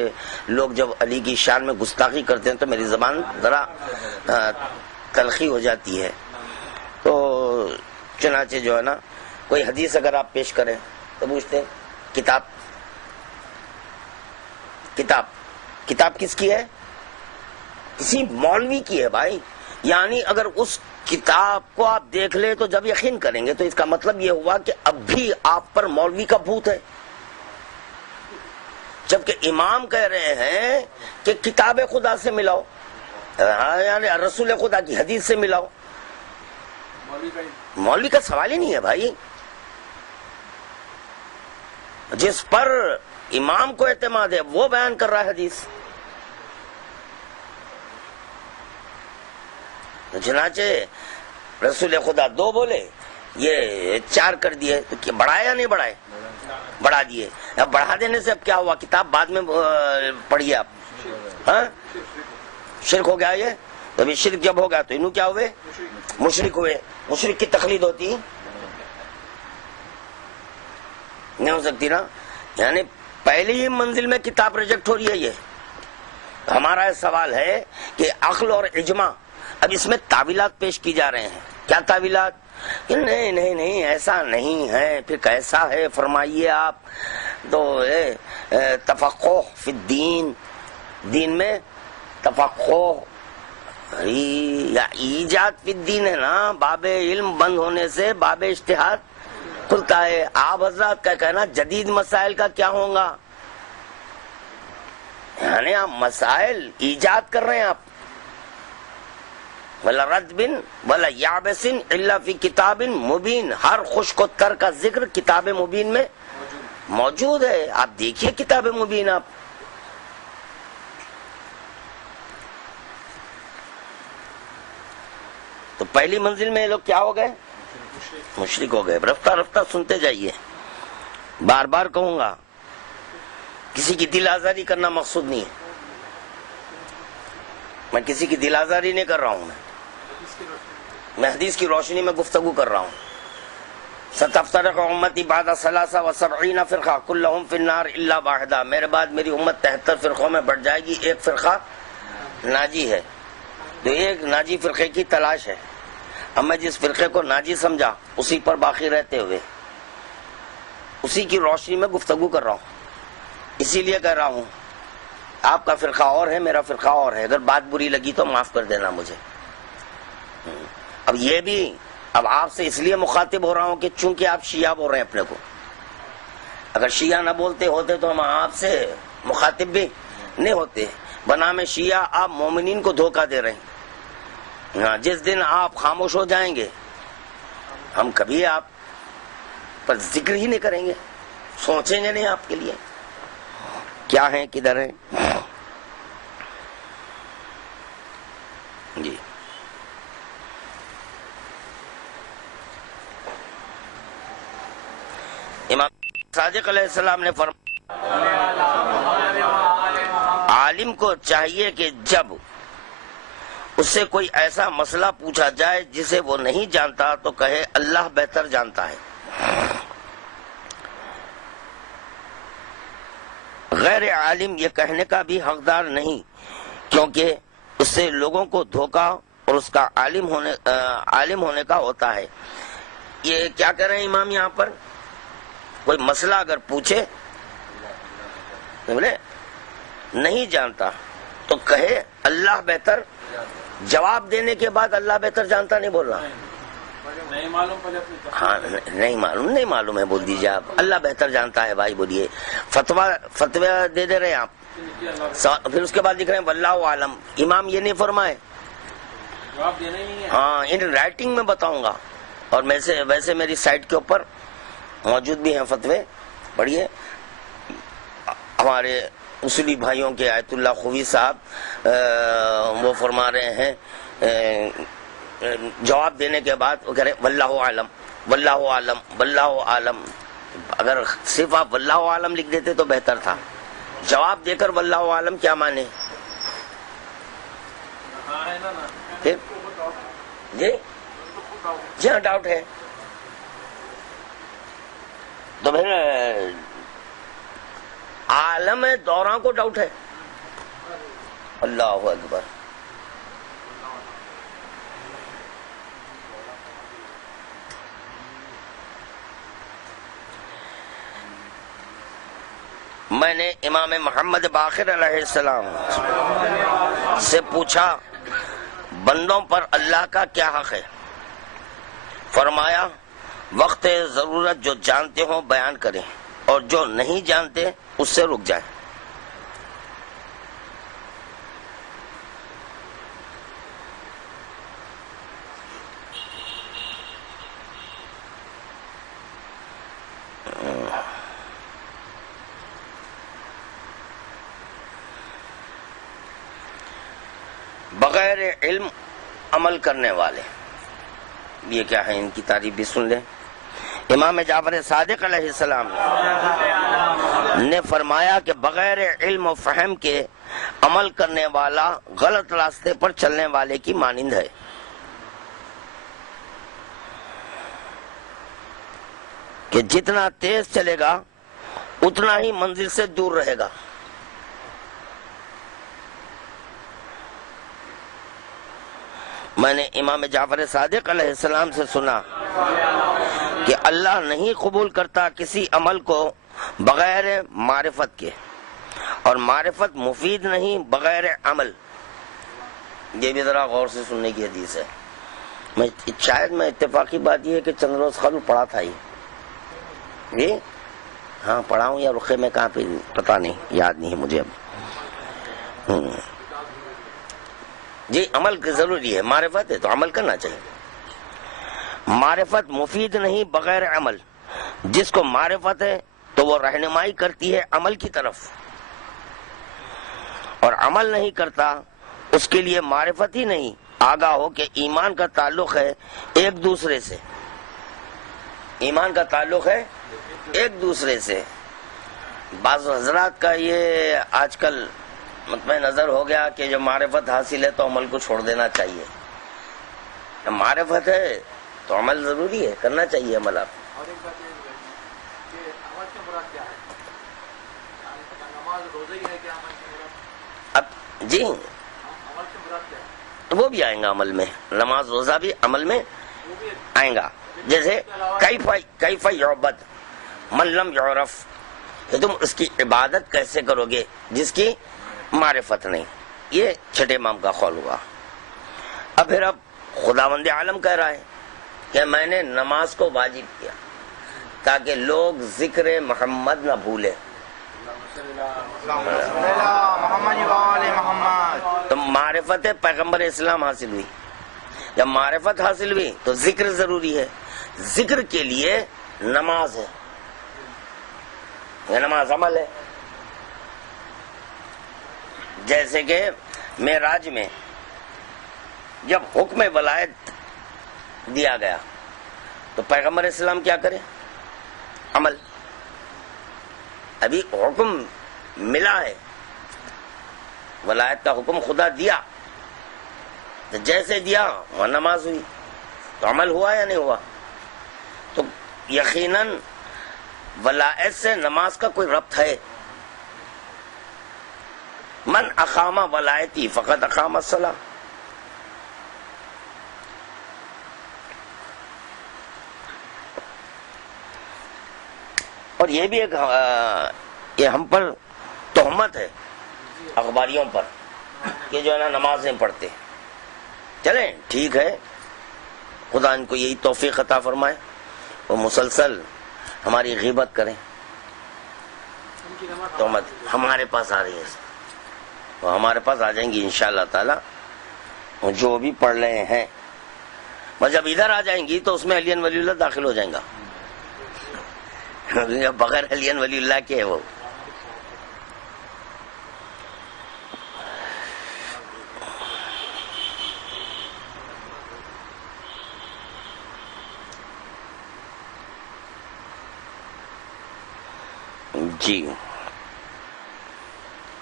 لوگ جب علی کی شان میں گستاخی کرتے ہیں تو میری زبان ذرا تلخی ہو جاتی ہے۔ تو چنانچہ جو ہے نا، کوئی حدیث اگر آپ پیش کریں تو پوچھتے ہیں کتاب کس کی ہے؟ کسی مولوی کی ہے بھائی۔ یعنی اگر اس کتاب کو آپ دیکھ لیں تو جب یقین کریں گے تو اس کا مطلب یہ ہوا کہ اب بھی آپ پر مولوی کا بھوت ہے، جبکہ امام کہہ رہے ہیں کہ کتاب خدا سے ملاؤ، یعنی رسول خدا کی حدیث سے ملاؤ۔ مولوی کا سوال ہی نہیں ہے بھائی، جس پر امام کو اعتماد ہے وہ بیان کر رہا ہے حدیث۔ چنانچہ رسول خدا 2 بولے، یہ 4 کر دیے، بڑھائے یا نہیں بڑھائے؟ بڑھا دیے۔ اب بڑھا دینے سے اب کیا ہوا؟ کتاب بعد میں پڑھیے آپ، ہاں شرک ہو گیا یہ۔ ابھی شرک جب ہو گیا تو انہوں کیا ہوئے؟ مشرک ہوئے۔ مشرک کی تقلید ہوتی نہیں ہو سکتی نا، یعنی پہلی ہی منزل میں کتاب ریجیکٹ ہو رہی ہے۔ یہ ہمارا سوال ہے کہ عقل اور اجماع، اب اس میں تعویلات پیش کی جا رہے ہیں۔ کیا تعویلات؟ نہیں ایسا نہیں ہے، پھر کیسا ہے فرمائیے آپ؟ تو تفقہ فی الدین، دین میں تفقہ یا ایجاد فی الدین ہے نا، باب علم بند ہونے سے باب اجتہاد کھلتا ہے۔ آپ حضرات کا کہنا جدید مسائل کا کیا ہوگا، یعنی آپ مسائل ایجاد کر رہے ہیں آپ۔ ولا رد بن ولا یابس الا فی کتاب مبین، ہر خشک و تر کا ذکر کتاب مبین میں موجود ہے۔ آپ دیکھیے کتاب مبین آپ۔ تو پہلی منزل میں لوگ کیا ہو گئے؟ مشرک ہو گئے۔ رفتہ رفتہ سنتے جائیے، بار بار کہوں گا، کسی کی دل آزاری کرنا مقصود نہیں ہے، میں کسی کی دل آزاری نہیں کر رہا ہوں، میں حدیث کی روشنی میں گفتگو کر رہا ہوں۔ ستفترق امتی بعد 73 فرقہ کلہم فی النار الا واحدہ، میرے بعد میری امت 73 فرقوں میں بٹ جائے گی، ایک فرقہ ناجی ہے۔ تو ایک ناجی فرقے کی تلاش ہے۔ اب میں جس فرقے کو ناجی سمجھا اسی پر باقی رہتے ہوئے اسی کی روشنی میں گفتگو کر رہا ہوں، اسی لیے کہہ رہا ہوں آپ کا فرقہ اور ہے، میرا فرقہ اور ہے، اگر بات بری لگی تو معاف کر دینا مجھے۔ اب یہ بھی اب آپ سے اس لیے مخاطب ہو رہا ہوں کہ چونکہ آپ شیعہ بول رہے ہیں اپنے کو، اگر شیعہ نہ بولتے ہوتے تو ہم آپ سے مخاطب بھی نہیں ہوتے۔ بنام شیعہ آپ مومنین کو دھوکہ دے رہے ہیں۔ ہاں، جس دن آپ خاموش ہو جائیں گے ہم کبھی آپ پر ذکر ہی نہیں کریں گے، سوچیں گے نہیں آپ کے لیے کیا ہیں کدھر ہیں۔ جی امام صادق علیہ السلام نے فرمایا عالم کو چاہیے کہ جب اس سے کوئی ایسا مسئلہ پوچھا جائے جسے وہ نہیں جانتا تو کہے اللہ بہتر جانتا ہے۔ غیر عالم یہ کہنے کا بھی حقدار نہیں، کیونکہ اس سے لوگوں کو دھوکہ اور اس کا عالم ہونے کا ہوتا ہے۔ یہ کیا کہہ رہے ہیں امام یہاں پر؟ کوئی مسئلہ اگر پوچھے بولے نہیں جانتا تو کہے اللہ بہتر، جواب دینے کے بعد اللہ بہتر جانتا نہیں بول رہا، نہیں معلوم، ہاں نہیں معلوم ہے بول دیجیے آپ، اللہ بہتر جانتا ہے بھائی بولیے۔ فتوی دے رہے ہیں آپ، پھر اس کے بعد لکھ رہے ہیں واللہ عالم۔ امام یہ نہیں فرمائے، جواب دینا ہی نہیں ہے۔ ہاں ان رائٹنگ میں بتاؤں گا، اور ویسے میری سائٹ کے اوپر موجود بھی ہیں فتوے، پڑھیے۔ ہمارے اصولی بھائیوں کے آیت اللہ خوی صاحب وہ فرما رہے ہیں جواب دینے کے بعد وہ کہہ رہے واللہ عالم واللہ عالم واللہ عالم. اگر صرف آپ واللہ عالم لکھ دیتے تو بہتر تھا. جواب دے کر واللہ عالم کیا مانے؟ جی جی ہاں ڈاؤٹ ہے. تو پھر عالم دوراں کو ڈاؤٹ ہے. اللہ اکبر. میں نے امام محمد باقر علیہ السلام سے پوچھا بندوں پر اللہ کا کیا حق ہے؟ فرمایا وقت ضرورت جو جانتے ہوں بیان کریں اور جو نہیں جانتے اس سے رک جائیں. بغیر علم عمل کرنے والے، یہ کیا ہے؟ ان کی تعریف بھی سن لیں. امام جعفر صادق علیہ السلام نے فرمایا کہ بغیر علم و فہم کے عمل کرنے والا غلط راستے پر چلنے والے کی مانند ہے. کہ جتنا تیز چلے گا اتنا ہی منزل سے دور رہے گا. میں نے امام جعفر صادق علیہ السلام سے سنا کہ اللہ نہیں قبول کرتا کسی عمل کو بغیر معرفت کے، اور معرفت مفید نہیں بغیر عمل. یہ بھی ذرا غور سے سننے کی حدیث ہے. شاید میں اتفاقی بات یہ ہے کہ چند روز قبل پڑھا تھا یہ ہاں پڑھا ہوں یا رخے میں کہاں پہ پتہ نہیں، یاد نہیں ہے مجھے اب. جی عمل ضروری ہے، معرفت ہے تو عمل کرنا چاہیے. معرفت مفید نہیں بغیر عمل. جس کو معرفت ہے تو وہ رہنمائی کرتی ہے عمل کی طرف، اور عمل نہیں کرتا اس کے لیے معرفت ہی نہیں. آگاہ ہو کہ ایمان کا تعلق ہے ایک دوسرے سے. ایمان کا تعلق ہے ایک دوسرے سے. بعض حضرات کا یہ آج کل مطمئن نظر ہو گیا کہ جب معرفت حاصل ہے تو عمل کو چھوڑ دینا چاہیے. معرفت ہے تو عمل ضروری ہے، کرنا چاہیے عمل. آپ اور ایک بات یہ کہ عمل سے مراد کیا ہے؟ نماز روزہ ہی ہے کیا عمل سے مراد؟ اب جی عمل سے مراد کیا ہے؟ وہ بھی آئیں گا عمل میں. نماز روزہ بھی عمل میں آئیں گا. جیسے کیف یعبد من لم یعرف، کہ تم اس کی عبادت کیسے کرو گے جس کی معرفت نہیں. یہ چھٹے امام کا قول ہوا. اب پھر خداوند عالم کہہ رہا ہے کہ میں نے نماز کو واجب کیا تاکہ لوگ ذکر محمد نہ بھولے. تو معرفت پیغمبر اسلام حاصل ہوئی. جب معرفت حاصل ہوئی تو ذکر ضروری ہے. ذکر کے لیے نماز ہے. یہ نماز عمل ہے. جیسے کہ معراج میں جب حکم ولایت دیا گیا تو پیغمبر اسلام کیا کرے؟ عمل. ابھی حکم ملا ہے، ولایت کا حکم خدا دیا، تو جیسے دیا وہ نماز ہوئی. تو عمل ہوا یا نہیں ہوا؟ تو یقیناً ولایت سے نماز کا کوئی ربط ہے. من اقام ولایتی فقط اقام الصلاۃ. اور یہ بھی ایک یہ ہم پر تہمت ہے اخباریوں پر کہ جو ہے نا نماز نہیں پڑھتے. چلیں ٹھیک ہے، خدا ان کو یہی توفیق عطا فرمائے، وہ مسلسل ہماری غیبت کریں. تہمت ہمارے پاس آ رہی ہے، وہ ہمارے پاس آ جائیں گی انشاءاللہ تعالی. جو بھی پڑھ رہے ہیں وہ جب ادھر آ جائیں گی تو اس میں علی ولی اللہ داخل ہو جائیں گا. بغیر علی ولی اللہ کے ہے وہ. جی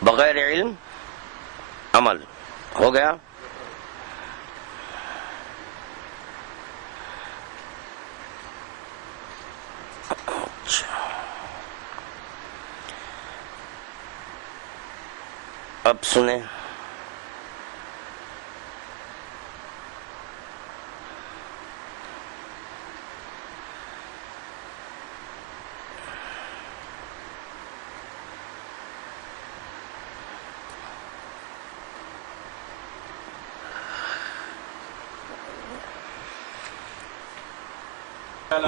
بغیر علم عمل ہو گیا. اب سنیں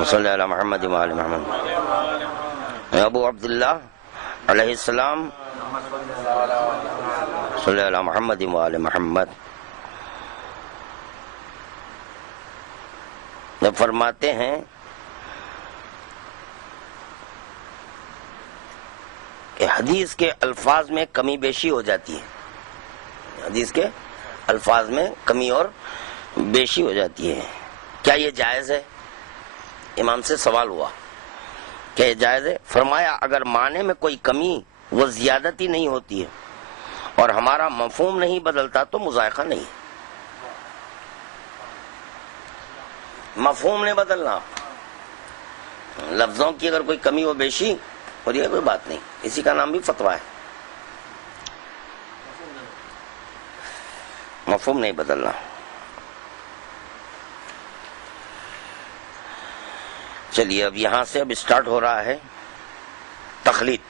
صلی علی محمد و آل محمد. ابو عبداللہ علیہ السلام صلی علی محمد و آل محمد فرماتے ہیں کہ حدیث کے الفاظ میں کمی بیشی ہو جاتی ہے. حدیث کے الفاظ میں کمی اور بیشی ہو جاتی ہے. کیا یہ جائز ہے؟ امام سے سوال ہوا کہ یہ جائز ہے. فرمایا اگر معنی میں کوئی کمی و زیادتی نہیں ہوتی ہے اور ہمارا مفہوم نہیں بدلتا تو مذائقہ نہیں. مفہوم نہیں بدلنا، لفظوں کی اگر کوئی کمی و بیشی اور یہ کوئی بات نہیں، اسی کا نام بھی فتویٰ ہے. مفہوم نہیں بدلنا. چلیے اب یہاں سے اب اسٹارٹ ہو رہا ہے تخلیق.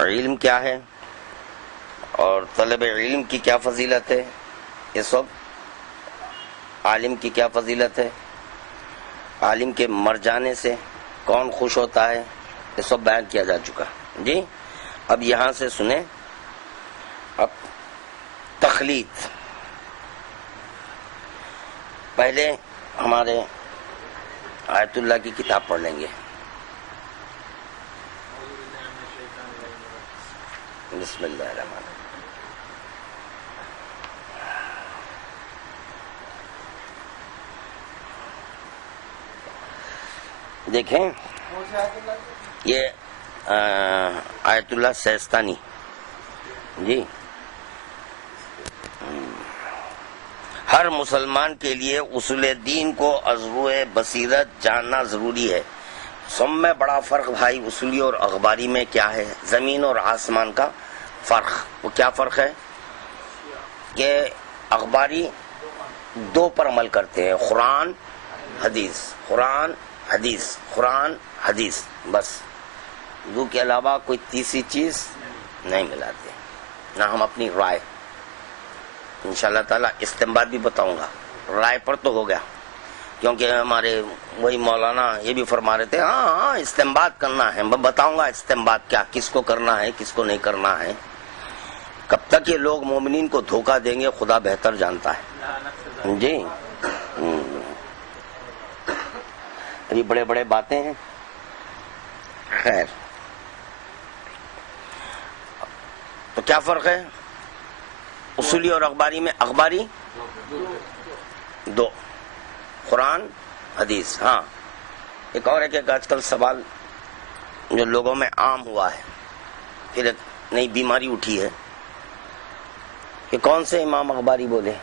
علم کیا ہے اور طلب علم کی کیا فضیلت ہے، یہ سب عالم کی کیا فضیلت ہے، عالم کے مر جانے سے کون خوش ہوتا ہے، یہ سب بیان کیا جا چکا. جی اب یہاں سے سنیں اب تخلیق. پہلے ہمارے آیت اللہ کی کتاب پڑھ لیں گے. بسم اللہ الرحمن الرحیم. دیکھیں یہ آیت اللہ سیستانی. جی ہر مسلمان کے لیے اصول دین کو از روئے بصیرت جاننا ضروری ہے. سب میں بڑا فرق بھائی اصولی اور اخباری میں کیا ہے؟ زمین اور آسمان کا فرق. وہ کیا فرق ہے کہ اخباری دو پر عمل کرتے ہیں، قرآن حدیث، قرآن حدیث، قرآن حدیث، بس دو کے علاوہ کوئی تیسری چیز نہیں ملاتے. نہ ہم اپنی رائے، انشاءاللہ تعالی استنباط بھی بتاؤں گا. رائے پر تو ہو گیا کیونکہ ہمارے وہی مولانا یہ بھی فرما رہے تھے ہاں استنباط کرنا ہے. میں بتاؤں گا استنباط کیا، کس کو کرنا ہے کس کو نہیں کرنا ہے. کب تک یہ لوگ مومنین کو دھوکہ دیں گے خدا بہتر جانتا ہے. جی یہ بڑے بڑے باتیں ہیں. خیر تو کیا فرق ہے اصولی اور اخباری میں؟ اخباری دو، قرآن حدیث. ہاں ایک اور ہے کہ آج کل سوال جو لوگوں میں عام ہوا ہے، پھر ایک نئی بیماری اٹھی ہے کہ کون سے امام اخباری بولے؟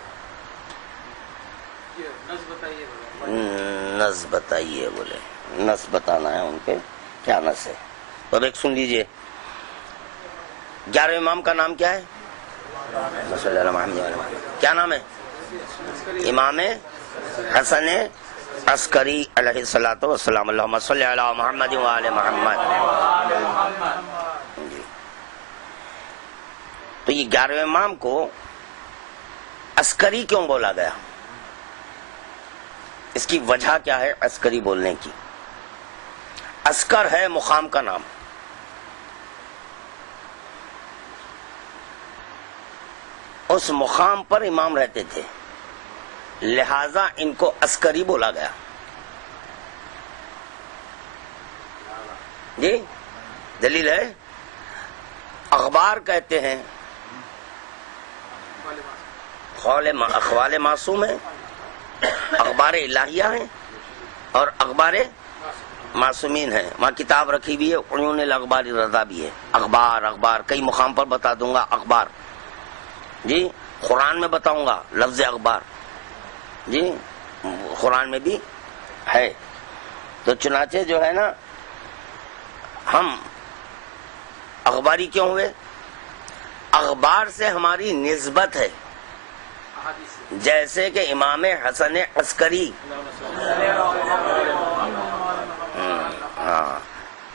نص بتائیے بولے. نص بتانا ہے ان پہ، کیا نص ہے؟ اور ایک سن لیجئے 11 امام کا نام کیا ہے؟ کیا نام ہے؟ امام حسن عسکری علیہ الصلوۃ والسلام. اللہم صلی علی محمد و آل محمد. تو یہ 11 امام کو عسکری کیوں بولا گیا؟ اس کی وجہ کیا ہے عسکری بولنے کی؟ عسکر ہے مقام کا نام. اس مقام پر امام رہتے تھے، لہذا ان کو عسکری بولا گیا. جی دلیل ہے. اخبار کہتے ہیں اقوال معصوم ہیں، اخبار الہیہ ہیں. اور اخبار معصومین ہے. وہاں کتاب رکھی ہوئی ہے عیون الاخبار رضا بھی ہے. اخبار کئی مقام پر بتا دوں گا. اخبار جی قرآن میں بتاؤں گا لفظ اخبار جی قرآن میں بھی ہے. تو چنانچہ جو ہے نا ہم اخباری کیوں ہوئے؟ اخبار سے ہماری نسبت ہے. جیسے کہ امام حسن عسکری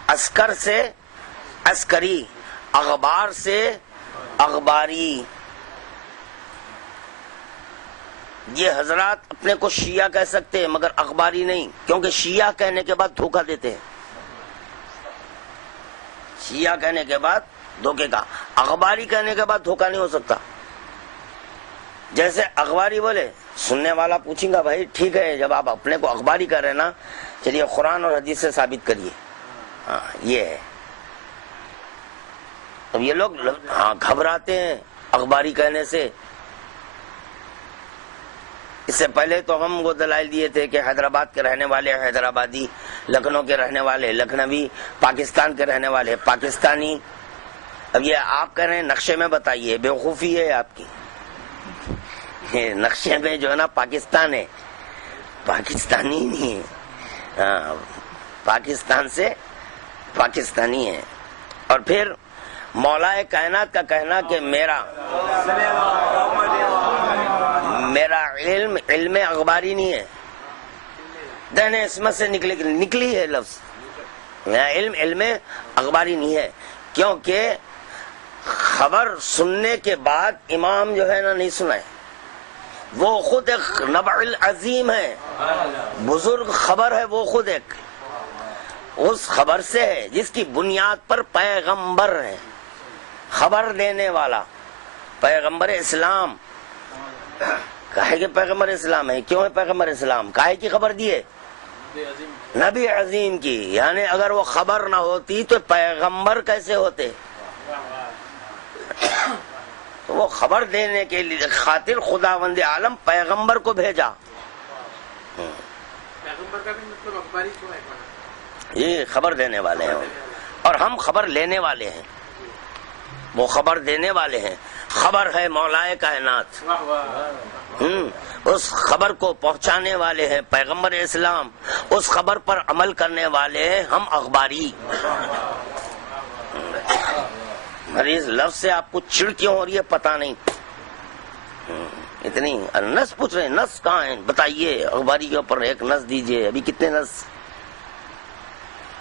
عسکر سے عسکری، اخبار سے اخباری. یہ حضرات اپنے کو شیعہ کہہ سکتے ہیں مگر اخباری نہیں، کیونکہ شیعہ کہنے کے بعد دھوکہ دیتے ہیں. شیعہ کہنے کے بعد دھوکے کا، اخباری کہنے کے بعد دھوکہ نہیں ہو سکتا. جیسے اخباری بولے سننے والا پوچھیں گا بھائی ٹھیک ہے جب آپ اپنے کو اخباری کر رہے ہیں نا چلیے قرآن اور حدیث سے ثابت کریے. ہاں یہ ہے. اب یہ لوگ گھبراتے ہیں اخباری کہنے سے. اس سے پہلے تو ہم وہ دلائل دیے تھے کہ حیدرآباد کے رہنے والے حیدرآبادی، لکھنؤ کے رہنے والے لکھنوی، پاکستان کے رہنے والے پاکستانی. اب یہ آپ کہہ رہے ہیں نقشے میں بتائیے، بیوقوفی ہے آپ کی. نقشے میں جو ہے نا پاکستان ہے، پاکستانی نہیں ہے. پاکستان سے پاکستانی ہے. اور پھر مولا کائنات کا کہنا کہ میرا علم اخباری نہیں ہے. دین اسمت سے نکلی ہے لفظ. علم اخباری نہیں ہے کیونکہ خبر سننے کے بعد امام جو ہے نا نہیں سنائے. وہ خود ایک نبع العظیم ہے، بزرگ خبر ہے. وہ خود ایک اس خبر سے ہے جس کی بنیاد پر پیغمبر ہے، خبر دینے والا پیغمبر اسلام. کہے کہ پیغمبر اسلام ہے. کیوں ہے پیغمبر اسلام؟ کہے کی خبر دیے؟ نبی عظیم کی. یعنی اگر وہ خبر نہ ہوتی تو پیغمبر کیسے ہوتے؟ تو وہ خبر دینے کے لیے خاطر خداوند عالم پیغمبر کو بھیجا. پیغمبر کا بھی مطلب اخباری کیوں ہے؟ یہ خبر دینے والے ہیں اور ہم خبر لینے والے ہیں. وہ خبر دینے والے ہیں. خبر ہے مولائے کائنات، اس خبر کو پہنچانے والے ہیں پیغمبر اسلام. اس خبر پر عمل کرنے والے ہیں ہم اخباری. مریض لفظ سے آپ کو چڑ کیوں ہو رہی ہے پتہ نہیں. اتنی نس پوچھ رہے ہیں. نس کہاں ہے بتائیے؟ اخباری کے اوپر ایک نس دیجئے. ابھی کتنے نس؟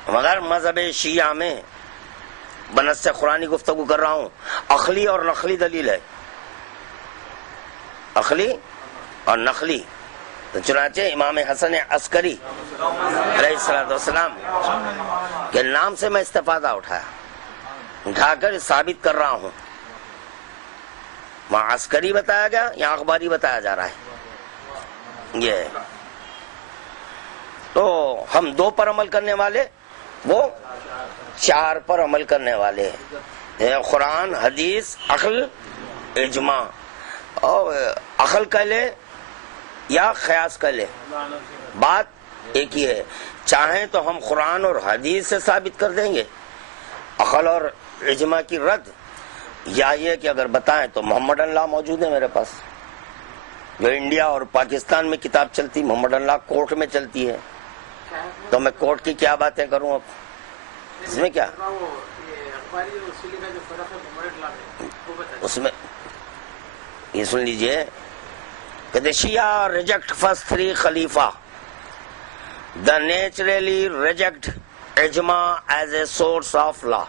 مگر مذہب شیعہ میں بنص سے قرآنی گفتگو کر رہا ہوں. عقلی اور نقلی دلیل ہے. عقلی اور نقلی. تو چنانچہ امام حسن عسکری علیہ السلام کے نام سے میں استفادہ اٹھا کر ثابت کر رہا ہوں. وہاں عسکری بتایا گیا، یہاں اخباری بتایا جا رہا ہے. یہ تو ہم 2 پر عمل کرنے والے، وہ 4 پر عمل کرنے والے ہیں. قرآن، حدیث، عقل، اجماع. اور عقل کہہ لے یا قیاس کہہ لے، بات ایک ہی ہے. چاہیں تو ہم قرآن اور حدیث سے ثابت کر دیں گے عقل اور اجماع کی رد، یا یہ کہ اگر بتائیں تو محمد اللہ موجود ہے میرے پاس، جو انڈیا اور پاکستان میں کتاب چلتی. محمد اللہ کورٹ میں چلتی ہے. تو میں کورٹ کی کیا باتیں کروں اب؟ اس میں کیا اس میں یہ سن لیجئے کہ the Shia reject first 3 Khalifa. The naturally reject ijma as a source of law.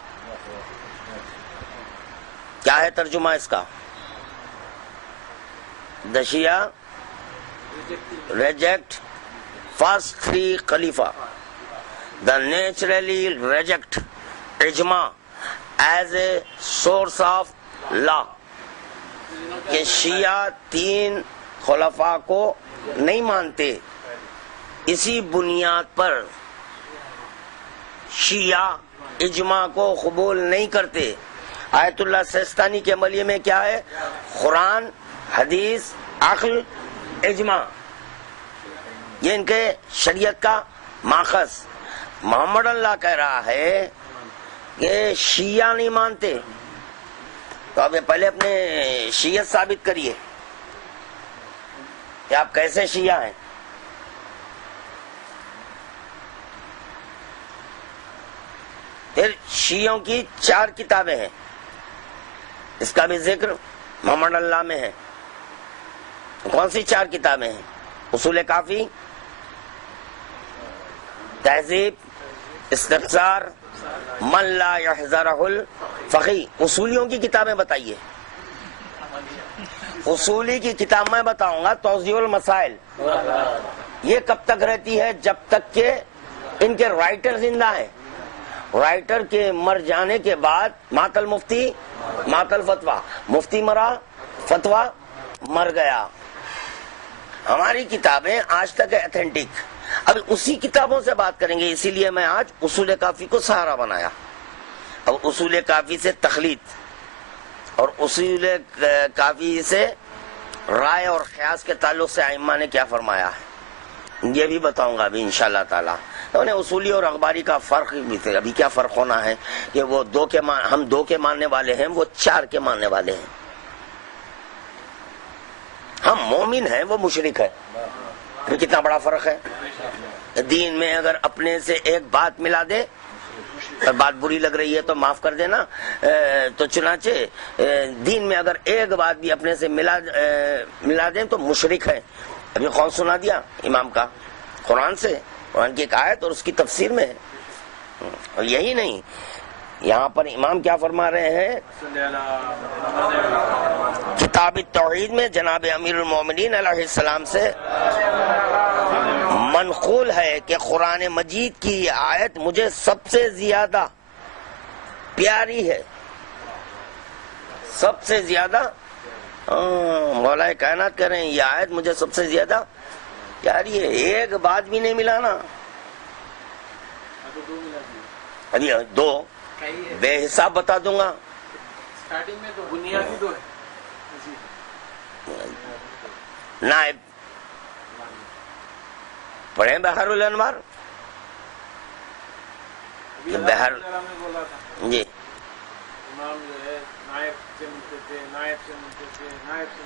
کیا ہے ترجمہ اس کا؟ The Shia reject first 3 Khalifa. The naturally reject ijma as a source of law. کہ شیعہ 3 خلفاء کو نہیں مانتے، اسی بنیاد پر شیعہ اجماع کو قبول نہیں کرتے. آیت اللہ سیستانی کے عملیے میں کیا ہے؟ قرآن، حدیث، عقل، اجماع. یہ ان کے شریعت کا ماخذ محمد اللہ کہہ رہا ہے کہ شیعہ نہیں مانتے، تو اب پہلے اپنے شیعت ثابت کریے کہ آپ کیسے شیعہ ہیں۔ پھر شیعوں کی 4 کتابیں ہیں، اس کا بھی ذکر محمد اللہ میں ہے۔ کون سی 4 کتابیں ہیں؟ اصول کافی، تہذیب، استفسار، من لا یحذرہ الفقی۔ اصولیوں کی کتابیں بتائیے۔ اصولی کی کتاب میں بتاؤں گا توضیح المسائل، یہ کب تک رہتی ہے؟ جب تک کہ ان کے رائٹر زندہ ہیں۔ رائٹر کے مر جانے کے بعد مات المفتی مات الفتویٰ، مفتی مرا فتویٰ مر گیا۔ ہماری کتابیں آج تک ہے اتھینٹک۔ اب اسی کتابوں سے بات کریں گے، اسی لیے میں آج اصول کافی کو سہارا بنایا۔ اب اصول کافی سے تخلیق اور اصول کافی سے رائے اور قیاس کے تعلق سے ائمہ نے کیا فرمایا ہے یہ بھی بتاؤں گا ابھی انشاءاللہ تعالی۔ انہیں اصولی اور اخباری کا فرق بھی تھے، ابھی کیا فرق ہونا ہے کہ وہ ہم 2 کے ماننے والے ہیں، وہ 4 کے ماننے والے ہیں۔ ہم مومن ہیں، وہ مشرک ہے۔ کتنا بڑا فرق ہے۔ دین میں اگر اپنے سے ایک بات ملا دے اور بات بری لگ رہی ہے تو معاف کر دینا، تو چنانچہ دین میں اگر ایک بات بھی اپنے سے ملا دیں تو مشرک ہے۔ ابھی قول سنا دیا امام کا قرآن سے، قرآن کی ایک آیت اور اس کی تفسیر میں ہے۔ اور یہی نہیں، یہاں پر امام کیا فرما رہے ہیں؟ کتاب التوحید میں جناب امیر المومنین علیہ السلام سے منقول ہے کہ قرآن مجید کی یہ آیت مجھے سب سے زیادہ پیاری ہے، سب سے زیادہ۔ مولا کائنات کہہ رہے ہیں یہ آیت مجھے سب سے زیادہ پیاری ہے۔ ایک بات بھی نہیں ملا نا، ابھی 2 بے حساب بتا دوں گا۔ اسٹارٹنگ میں تو بنیادی 2 ہے۔ نائب پڑھیں بحر الانوار، بحر جی امام جو ہے نائب سے ملتے تھے، نائب سے ملتے تھے، نائب سے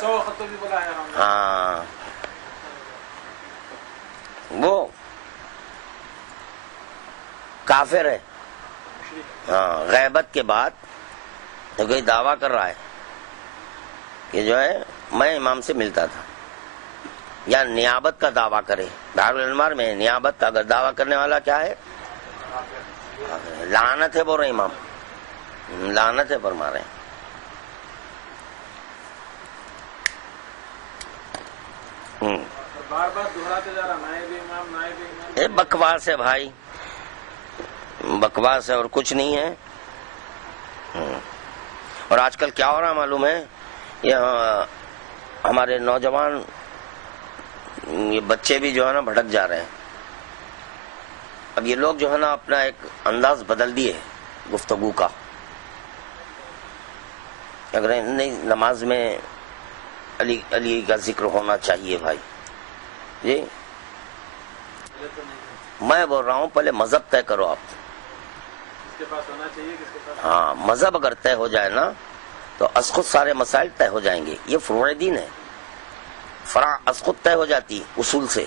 100 خطوں بھی بولا ہے ہم نے۔ ہاں، وہ کافر ہے۔ ہاں، غیبت کے بعد کوئی دعویٰ کر رہا ہے کہ جو ہے میں امام سے ملتا تھا، یا نیابت کا دعویٰ کرے۔ دار الانوار میں نیابت کا اگر دعویٰ کرنے والا کیا ہے؟ لعنت ہے، بول رہے امام، لعنت ہے فرما رہے ہیں۔ بار بار دہراتے جا رہا نائب امام نائب امام۔ یہ بکواس ہے بھائی، بکواس ہے اور کچھ نہیں ہے۔ اور آج کل کیا ہو رہا معلوم ہے؟ یہ ہمارے نوجوان، یہ بچے بھی جو ہے نا بھٹک جا رہے ہیں۔ اب یہ لوگ جو ہے نا اپنا ایک انداز بدل دیے گفتگو کا۔ اگر نہیں نماز میں علی کا ذکر ہونا چاہیے بھائی جی، میں بول رہا ہوں پہلے مذہب طے کرو آپ۔ کس کے پاس ہونا چاہیے، کس کے پاس؟ ہاں، مذہب اگر طے ہو جائے نا تو از خود سارے مسائل طے ہو جائیں گے۔ یہ فروع دین ہے، فرع از خود طے ہو جاتی اصول سے۔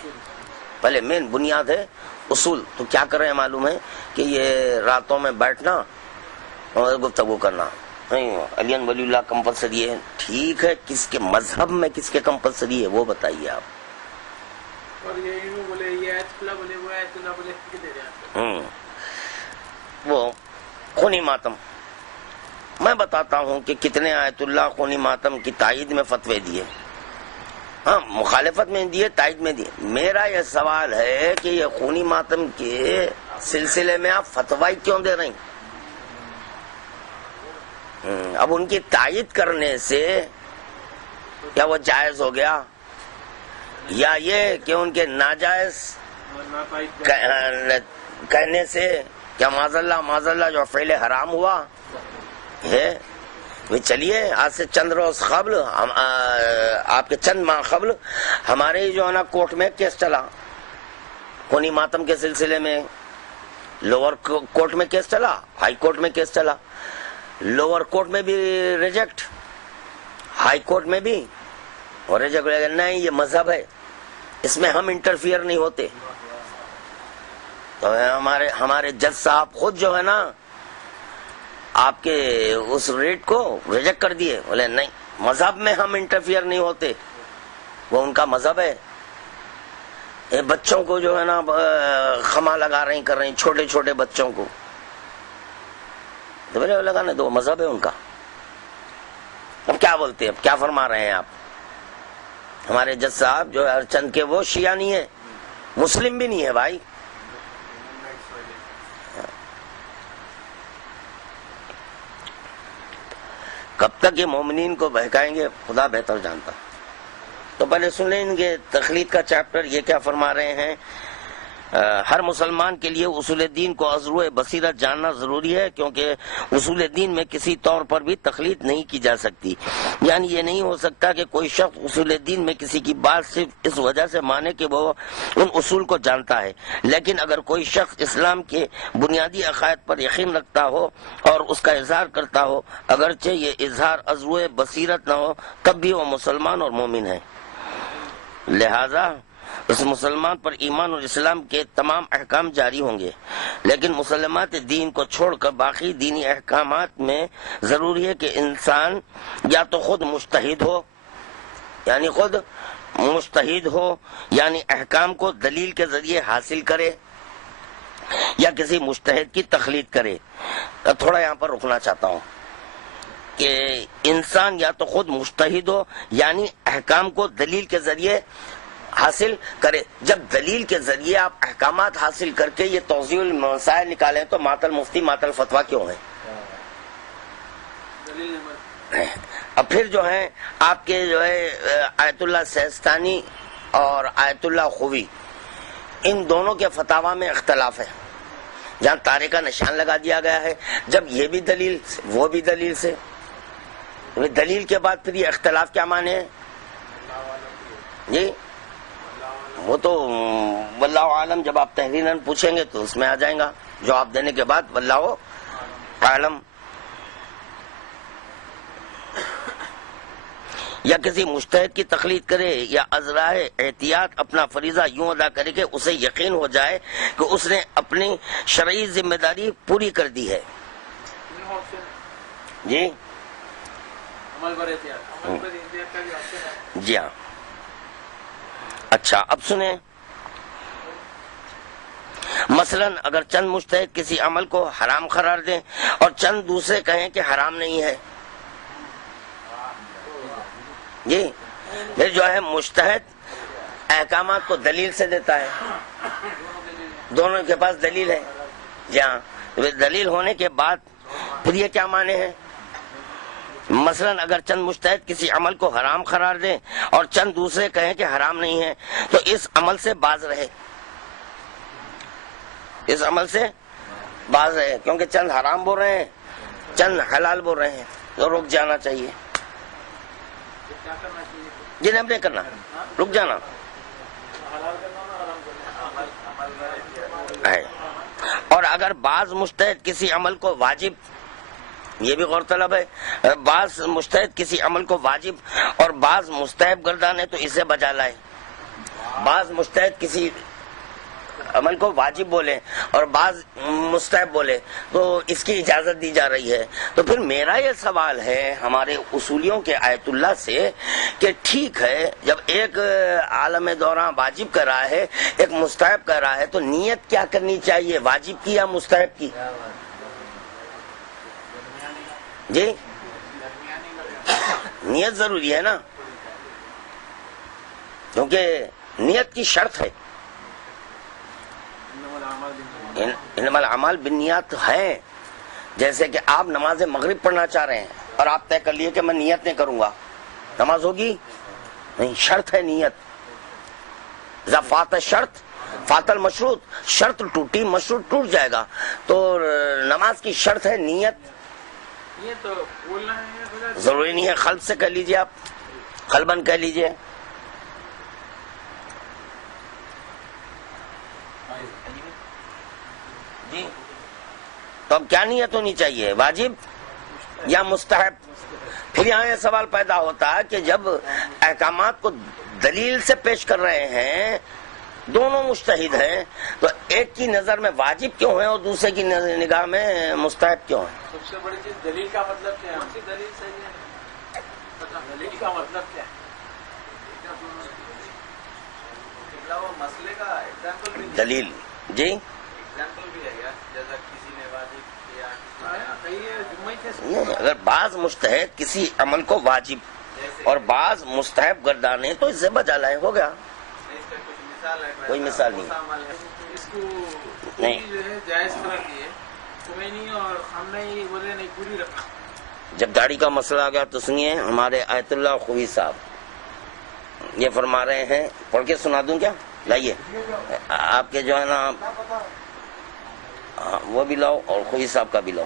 پہلے مین بنیاد ہے اصول۔ تو کیا کر رہے ہیں معلوم ہے کہ یہ راتوں میں بیٹھنا اور گفتگو کرنا، نہیں علی ولی اللہ کمپلسری ہے۔ ٹھیک ہے، کس کے مذہب میں کس کے کمپلسری ہے وہ بتائیے آپ۔ اور یہ یوں بولے، یہ آیت اللہ بولے، وہ آیت اللہ بولے، کدھر ہے آپ؟ وہ خونی ماتم، میں بتاتا ہوں کہ کتنے آیت اللہ خونی ماتم کی تائید میں فتوے دیے، ہاں مخالفت میں دیے، تائید میں دیے۔ میرا یہ سوال ہے کہ یہ خونی ماتم کے سلسلے میں آپ فتوی کیوں دے رہے ہیں؟ اب ان کی تائید کرنے سے کیا وہ جائز ہو گیا، یا یہ کہ ان کے ناجائز کہنے سے کیا معاذ اللہ جو فعل حرام ہوا ہے؟ چلیے آج سے چند روز قبل، آپ کے چند ماہ قبل ہمارے جو ہے نا کورٹ میں کیس چلا، کونی ماتم کے سلسلے میں لوور کورٹ میں کیس چلا، ہائی کورٹ میں کیس چلا، لوور کورٹ میں بھی ریجیکٹ، ہائی کورٹ میں بھی اور ریجیکٹ، نہیں یہ مذہب ہے، اس میں ہم انٹرفیئر نہیں ہوتے. تو ہمارے جج صاحب خود جو ہے نا آپ کے اس ریٹ کو ریجیکٹ کر دیے، بولے نہیں مذہب میں ہم انٹرفیئر نہیں ہوتے، وہ ان کا مذہب ہے. بچوں کو جو ہے نا خما لگا رہی کر رہی، چھوٹے چھوٹے بچوں کو، تو میرے لگانے دو، مذہب ہے ان کا. اب کیا بولتے ہیں، اب کیا فرما رہے ہیں آپ؟ ہمارے جج صاحب جو ہے چند کے وہ شیعہ نہیں ہے، مسلم بھی نہیں ہے بھائی. کب تک یہ مومنین کو بہکائیں گے خدا بہتر جانتا. تو پہلے سن لیں ان کے تخلیق کا چیپٹر، یہ کیا فرما رہے ہیں. ہر مسلمان کے لیے اصول دین کو ازرو بصیرت جاننا ضروری ہے، کیونکہ اصول دین میں کسی طور پر بھی تخلیق نہیں کی جا سکتی. یعنی یہ نہیں ہو سکتا کہ کوئی شخص اصول دین میں کسی کی بات صرف اس وجہ سے مانے کہ وہ ان اصول کو جانتا ہے، لیکن اگر کوئی شخص اسلام کے بنیادی عقائد پر یقین رکھتا ہو اور اس کا اظہار کرتا ہو، اگرچہ یہ اظہار ازرو بصیرت نہ ہو، تب بھی وہ مسلمان اور مومن ہے. لہذا اس مسلمان پر ایمان اور اسلام کے تمام احکام جاری ہوں گے، لیکن مسلمات دین کو چھوڑ کر باقی دینی احکامات میں ضروری ہے کہ انسان یا تو خود مجتہد ہو، یعنی احکام کو دلیل کے ذریعے حاصل کرے، یا کسی مجتہد کی تقلید کرے. تھوڑا یہاں پر رکنا چاہتا ہوں کہ انسان یا تو خود مجتہد ہو، یعنی احکام کو دلیل کے ذریعے حاصل کرے. جب دلیل کے ذریعے آپ احکامات حاصل کر کے یہ توضیح المسائل نکالیں تو معطل مفتی معطل فتویٰ کیوں ہے؟ اب پھر جو ہے آپ کے جو ہے آیت اللہ سیستانی اور آیت اللہ خوی، ان دونوں کے فتاویٰ میں اختلاف ہے، جہاں تارے کا نشان لگا دیا گیا ہے، جب یہ بھی دلیل وہ بھی دلیل سے. دلیل کے بعد پھر یہ اختلاف کیا معنی ہے جی؟ وہ تو واللہ عالم جب آپ تحریراً پوچھیں گے تو اس میں آ جائیں گا، جواب دینے کے بعد واللہ عالم. یا کسی مجتہد کی تقلید کرے یا ازرائے احتیاط اپنا فریضہ یوں ادا کرے کہ اسے یقین ہو جائے کہ اس نے اپنی شرعی ذمہ داری پوری کر دی ہے. جی جی ہاں. اچھا اب سنیں، مثلا اگر چند مجتہد کسی عمل کو حرام قرار دیں اور چند دوسرے کہیں کہ حرام نہیں ہے. جی پھر جو ہے مجتہد احکامات کو دلیل سے دیتا ہے، دونوں کے پاس دلیل ہے. جی ہاں، دلیل ہونے کے بعد پھر یہ کیا معنی ہے؟ مثلا اگر چند مجتہد کسی عمل کو حرام قرار دیں اور چند دوسرے کہیں کہ حرام نہیں ہے تو اس عمل سے باز رہے، اس عمل سے باز رہے، کیونکہ چند حرام بول رہے ہیں چند حلال بول رہے ہیں تو رک جانا چاہیے. جی نہیں کرنا، رک جانا ہے. اور اگر بعض مجتہد کسی عمل کو واجب، یہ بھی غور طلب ہے، بعض مجتہد کسی عمل کو واجب اور بعض مستحب گردانے تو اسے بجا لائے. بعض مجتہد کسی عمل کو واجب بولے اور بعض مستحب بولے تو اس کی اجازت دی جا رہی ہے. تو پھر میرا یہ سوال ہے ہمارے اصولیوں کے آیت اللہ سے کہ ٹھیک ہے جب ایک عالم دوران واجب کر رہا ہے ایک مستحب کر رہا ہے تو نیت کیا کرنی چاہیے، واجب کی یا مستحب کی؟ جی نیت ضروری ہے نا، کیونکہ نیت کی شرط ہے. انما الاعمال بالنیات ہے. جیسے کہ آپ نماز مغرب پڑھنا چاہ رہے ہیں اور آپ طے کر لیے کہ میں نیت نہیں کروں گا، نماز ہوگی نہیں؟ شرط ہے نیت. اذا فات شرط فات المشروط، شرط ٹوٹی مشروط ٹوٹ جائے گا. تو نماز کی شرط ہے نیت. ضروری نہیں ہے قلب سے کہہ لیجئے، آپ قلباً کہہ لیجئے. تو اب کیا نیت ہونی چاہیے، واجب یا مستحب؟ پھر یہاں یہ سوال پیدا ہوتا ہے کہ جب احکامات کو دلیل سے پیش کر رہے ہیں، دونوں مجتہد ہیں، تو ایک کی نظر میں واجب کیوں ہے اور دوسرے کی نگاہ میں مستحب کیوں ہے؟ سب سے بڑی چیز دلیل کا مطلب کیا ہے؟ دلیل صحیح ہے، دلیل کا مطلب کیا ہے؟ مسئلے کا ایگزامپل بھی دلیل جی ایگزامپل بھی ہے یار، جیسا کسی نے واجب کیا نہیں، اگر بعض مجتہد کسی عمل کو واجب اور بعض مستحب گردانے تو اس سے بجا لائے، ہو گیا، کوئی مثال نہیں اس کو نہیں۔ جو ہے جائز قرار دیے خمینی اور خامنئی بولے نہیں پوری رکھنا۔ جب داڑھی کا مسئلہ آ گیا تو سنیے، ہمارے آیت اللہ خوی صاحب یہ فرما رہے ہیں، پڑھ کے سنا دوں کیا؟ لائیے آپ کے جو ہے نا وہ بھی لاؤ اور خوی صاحب کا بھی لاؤ۔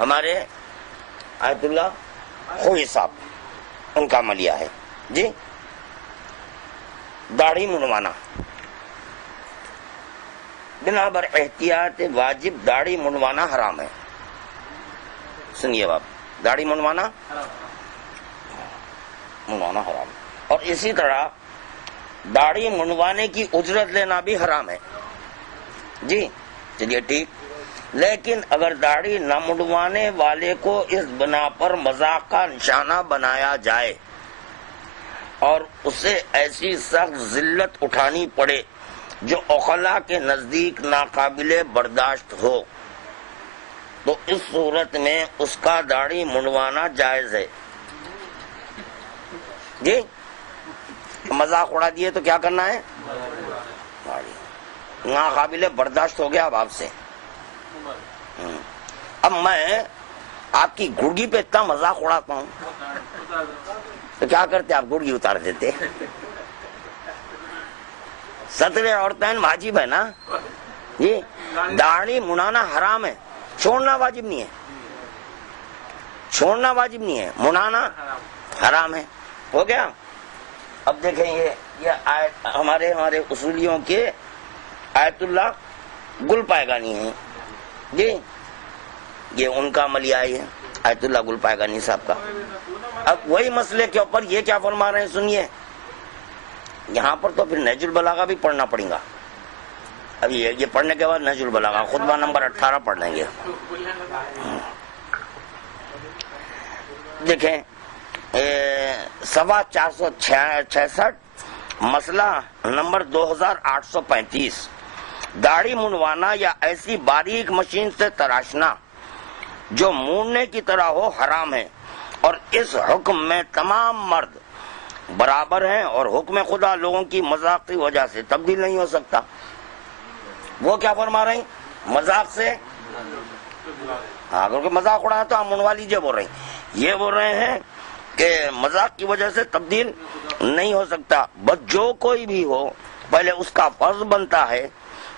ہمارے آیت اللہ خوئی صاحب ان کا عملیہ ہے جی، داڑھی منڈوانا بنا بر احتیاط واجب داڑھی منڈوانا حرام ہے۔ سنیے باپ، داڑھی منڈوانا حرام ہے، اور اسی طرح داڑھی منڈوانے کی اجرت لینا بھی حرام ہے جی، چلیے ٹھیک۔ لیکن اگر داڑھی نہ منڈوانے والے کو اس بنا پر مذاق کا نشانہ بنایا جائے اور اسے ایسی سخت ذلت اٹھانی پڑے جو عقلاء کے نزدیک ناقابل برداشت ہو، تو اس صورت میں اس کا داڑھی منڈوانا جائز ہے جی۔ مذاق اڑا دیے تو کیا کرنا ہے؟ داڑھی ناقابل برداشت ہو گیا اب آپ سے۔ اب میں آپ کی گڑگی پہ اتنا مذاق اڑاتا ہوں تو کیا کرتے؟ آپ گڑگی اتار دیتے۔ ستر عورتین واجب ہے نا جی، داڑھی منانا حرام ہے، چھوڑنا واجب نہیں ہے، چھوڑنا واجب نہیں ہے، منانا حرام ہے، ہو گیا۔ اب دیکھیں یہ آیت ہمارے اصولیوں کے آیت اللہ گل پائگانی ہیں جی، یہ ان کا عملیہ ہے آیت اللہ گل پائگانی صاحب کا۔ اب وہی مسئلے کے اوپر یہ کیا فرما رہے ہیں سنیے، یہاں پر تو پھر نہج البلاغہ بھی پڑھنا پڑیں گا۔ اب یہ پڑھنے کے بعد نہج البلاغہ خطبہ نمبر 18 پڑھ لیں گے۔ دیکھیں 466 مسئلہ نمبر 2835، داڑھی منڈوانا یا ایسی باریک مشین سے تراشنا جو مونڈنے کی طرح ہو حرام ہے، اور اس حکم میں تمام مرد برابر ہیں، اور حکم خدا لوگوں کی مذاق کی وجہ سے تبدیل نہیں ہو سکتا۔ وہ کیا فرما رہے ہیں؟ مذاق سے، ہاں کیونکہ مذاق اڑانا تو ہم منڈوا لیجیے بول رہے ہیں، یہ بول رہے ہیں کہ مذاق کی وجہ سے تبدیل نہیں ہو سکتا، بس جو کوئی بھی ہو پہلے اس کا فرض بنتا ہے،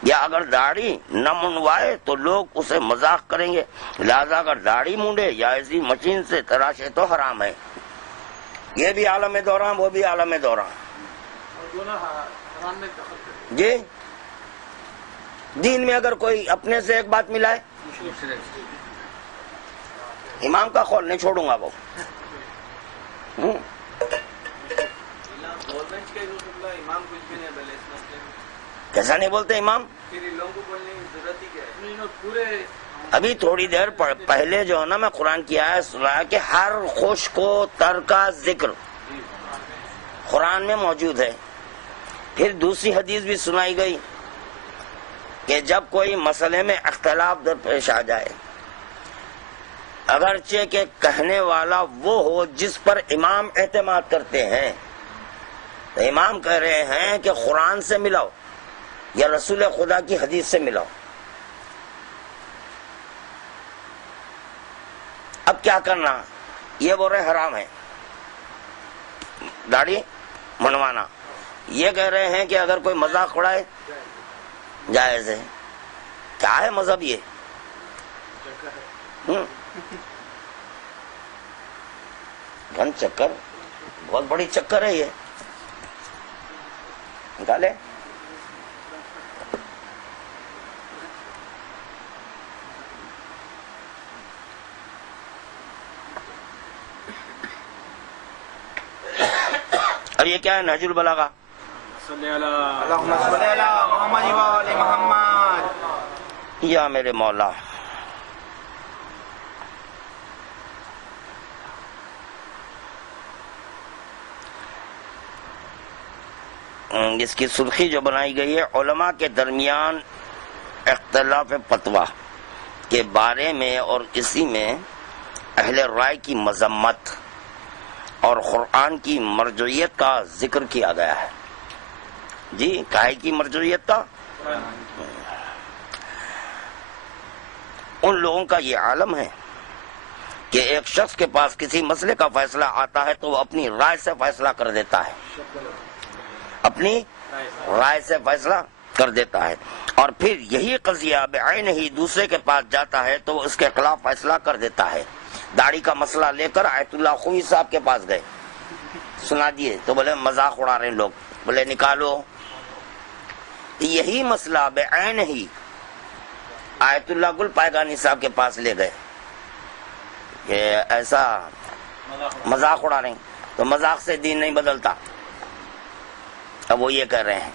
یا اگر داڑھی نہ منڈوائے تو لوگ اسے مذاق کریں گے، لہذا اگر داڑھی مونڈے یا ایسی مشین سے تراشے تو حرام ہے۔ یہ بھی عالم دوران، وہ بھی عالم دوران جی۔ دین میں اگر کوئی اپنے سے ایک بات ملائے، امام کا قول نہیں چھوڑوں گا وہ، کیسا نہیں بولتے امام؟ ابھی تھوڑی دیر پہلے جو ہے نا میں قرآن کی آیت سنا کہ ہر خوش کو تر کا ذکر قرآن میں موجود ہے۔ پھر دوسری حدیث بھی سنائی گئی کہ جب کوئی مسئلے میں اختلاف درپیش آ جائے اگرچہ کہ کہنے والا وہ ہو جس پر امام اعتماد کرتے ہیں. تو امام کہہ رہے ہیں کہ قرآن سے ملاؤ یا رسول خدا کی حدیث سے ملاؤ. اب کیا کرنا؟ یہ بول رہے حرام ہے داڑھی منوانا. یہ کہہ رہے ہیں کہ اگر کوئی مذاق اڑائے جائز ہے. کیا ہے مذہب یہ؟ گن چکر، بہت بڑی چکر ہے یہ. نکالے اب یہ کیا ہے؟ نہج البلاغہ. اللہم صلی علی محمد و آل محمد. یا میرے مولا، اس کی سرخی جو بنائی گئی ہے، علماء کے درمیان اختلاف فتویٰ کے بارے میں اور اسی میں اہل رائے کی مذمت اور قرآن کی مرجعیت کا ذکر کیا گیا ہے. جی کاہے کی مرجعیت کا؟ ان لوگوں کا یہ عالم ہے کہ ایک شخص کے پاس کسی مسئلے کا فیصلہ آتا ہے تو وہ اپنی رائے سے فیصلہ کر دیتا ہے، اپنی رائے سے فیصلہ کر دیتا ہے. اور پھر یہی قضیہ بعین ہی دوسرے کے پاس جاتا ہے تو وہ اس کے خلاف فیصلہ کر دیتا ہے. داڑھی کا مسئلہ لے کر آیت اللہ خوئی صاحب کے پاس گئے، سنا دیے تو بولے مذاق اڑا رہے لوگ. بولے نکالو. یہی مسئلہ بعین ہی آیت اللہ گل پائگانی صاحب کے پاس لے گئے کہ ایسا مذاق اڑا رہے ہیں. تو مذاق سے دین نہیں بدلتا. اب وہ یہ کہہ رہے ہیں.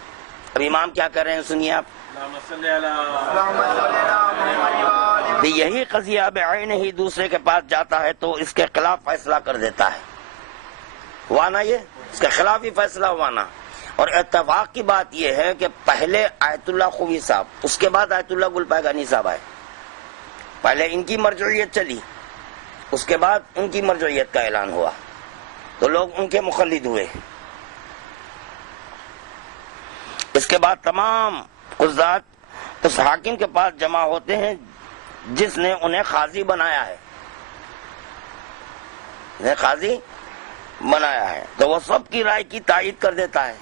اب امام کیا کہہ رہے ہیں سنیے آپ. اللہم صلی علی محمد و آل محمد. یہی قضیہ بعین ہی دوسرے کے پاس جاتا ہے تو اس کے خلاف فیصلہ کر دیتا ہے. ہوا نا یہ؟ اس کے خلاف ہی فیصلہ ہوا نا. اور اتفاق کی بات یہ ہے کہ پہلے آیت اللہ خوی صاحب، اس کے بعد آیت اللہ گل پائگانی صاحب آئے. پہلے ان کی مرجعیت چلی، اس کے بعد ان کی مرجعیت کا اعلان ہوا تو لوگ ان کے مقلد ہوئے. اس کے بعد تمام قضات اس حاکم کے پاس جمع ہوتے ہیں جس نے انہیں قاضی بنایا ہے. انہیں قاضی بنایا ہے تو وہ سب کی رائے کی تائید کر دیتا ہے.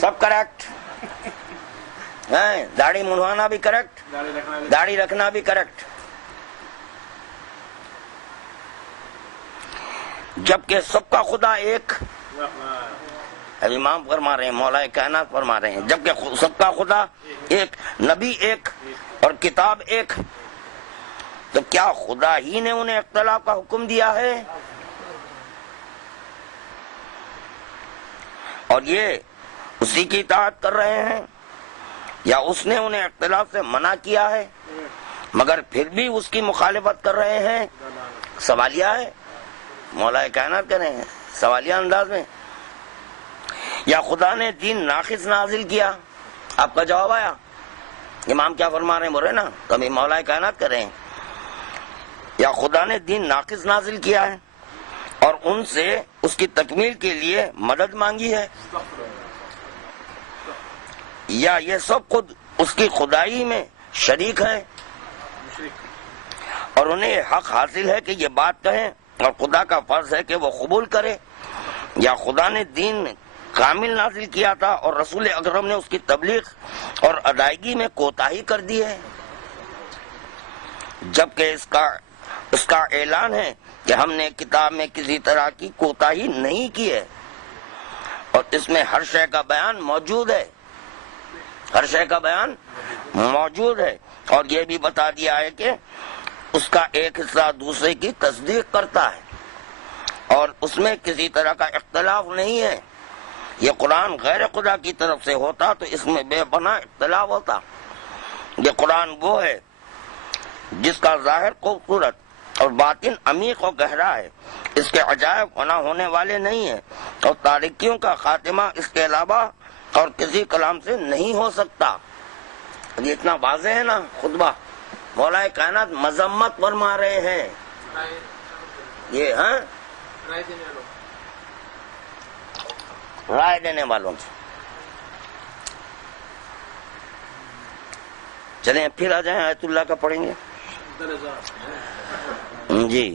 سب کریکٹ ہیں. داڑھی منڈوانا بھی کریکٹ، داڑھی رکھنا بھی کریکٹ. جبکہ سب کا خدا ایک. اب امام فرما رہے ہیں، مولا کائنات فرما رہے ہیں جبکہ سب کا خدا ایک، نبی ایک اور کتاب ایک. تو کیا خدا ہی نے انہیں اختلاف کا حکم دیا ہے؟ اور یہ اسی کی اطاعت کر رہے ہیں یا اس نے انہیں اختلاف سے منع کیا ہے مگر پھر بھی اس کی مخالفت کر رہے ہیں؟ سوالیہ ہے. مولا کائنات کر رہے ہیں سوالیہ انداز میں. یا خدا نے دین ناقص نازل کیا؟ آپ کا جواب آیا. امام کیا فرما رہے ہیں؟ بول رہے نا کبھی مولا کائنات کر رہے ہیں. یا خدا نے دین ناقص نازل کیا ہے اور ان سے اس کی تکمیل کے لیے مدد مانگی ہے، یا یہ سب خود اس کی خدائی میں شریک ہیں اور انہیں حق حاصل ہے کہ یہ بات کہیں اور خدا کا فرض ہے کہ وہ قبول کرے. یا خدا نے دین کامل نازل کیا تھا اور رسول اکرم نے اس کی تبلیغ اور ادائیگی میں کوتاہی کر دی ہے جبکہ اس کا اعلان ہے کہ ہم نے کتاب میں کسی طرح کی کوتاہی نہیں کی ہے اور اس میں ہر شے کا بیان موجود ہے. ہر شے کا بیان موجود ہے اور یہ بھی بتا دیا ہے کہ اس کا ایک حصہ دوسرے کی تصدیق کرتا ہے اور اس میں کسی طرح کا اختلاف نہیں ہے. یہ قرآن غیر خدا کی طرف سے ہوتا تو اس میں بے پناہ اختلاف ہوتا. یہ قرآن وہ ہے جس کا ظاہر خوبصورت اور باطن عمیق و گہرا ہے. اس کے عجائب فنا ہونے والے نہیں ہیں اور تاریکیوں کا خاتمہ اس کے علاوہ اور کسی کلام سے نہیں ہو سکتا. یہ اتنا واضح ہے نا خطبہ مولا کائنات مذمت فرما رہے ہیں یہ رائے دینے والوں سے. چلیں پھر آ جائیں آیت اللہ کا پڑھیں گے جی.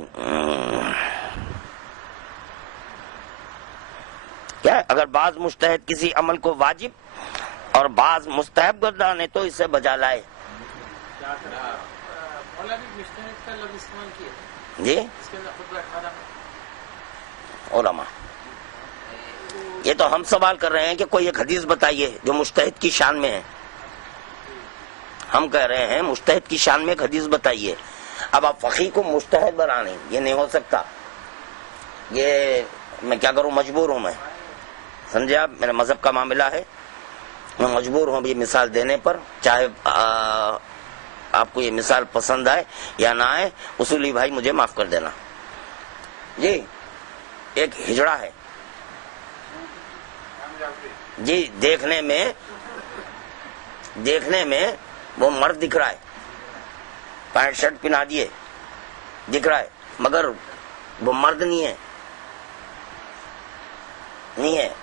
کیا اگر بعض مجتہد کسی عمل کو واجب اور بعض مستحب گردانے تو اسے بجا لائے. جی علماء یہ تو ہم سوال کر رہے ہیں کہ کوئی ایک حدیث بتائیے جو مجتہد کی شان میں ہے. ہم کہہ رہے ہیں مجتہد کی شان میں ایک حدیث بتائیے. اب آپ فقیہ کو مجتہد بنانے یہ نہیں ہو سکتا. یہ میں کیا کروں, مجبور ہوں میں, سمجھے آپ, میرا مذہب کا معاملہ ہے, میں مجبور ہوں یہ مثال دینے پر, چاہے آپ کو یہ مثال پسند آئے یا نہ آئے. اصولی بھائی مجھے معاف کر دینا. جی ایک ہجڑا ہے جی, دیکھنے میں وہ مرد دکھ رہا ہے, پینٹ شرٹ پہنا دیے دکھ رہا ہے, مگر وہ مرد نہیں ہے,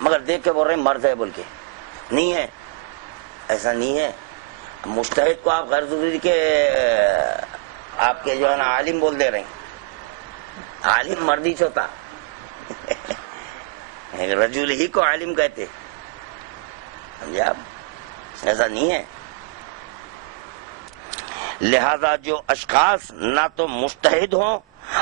مگر دیکھ کے بول رہے ہیں مرد ہے, بول کے نہیں ہے. ایسا نہیں ہے. مجتہد کو آپ غیر ضروری کے آپ کے جو ہے نا عالم بول دے رہے ہیں. عالم مرد ہی ہوتا, رجل ہی کو عالم کہتے, سمجھے آپ, ایسا نہیں ہے. لہذا جو اشخاص نہ تو مجتہد ہوں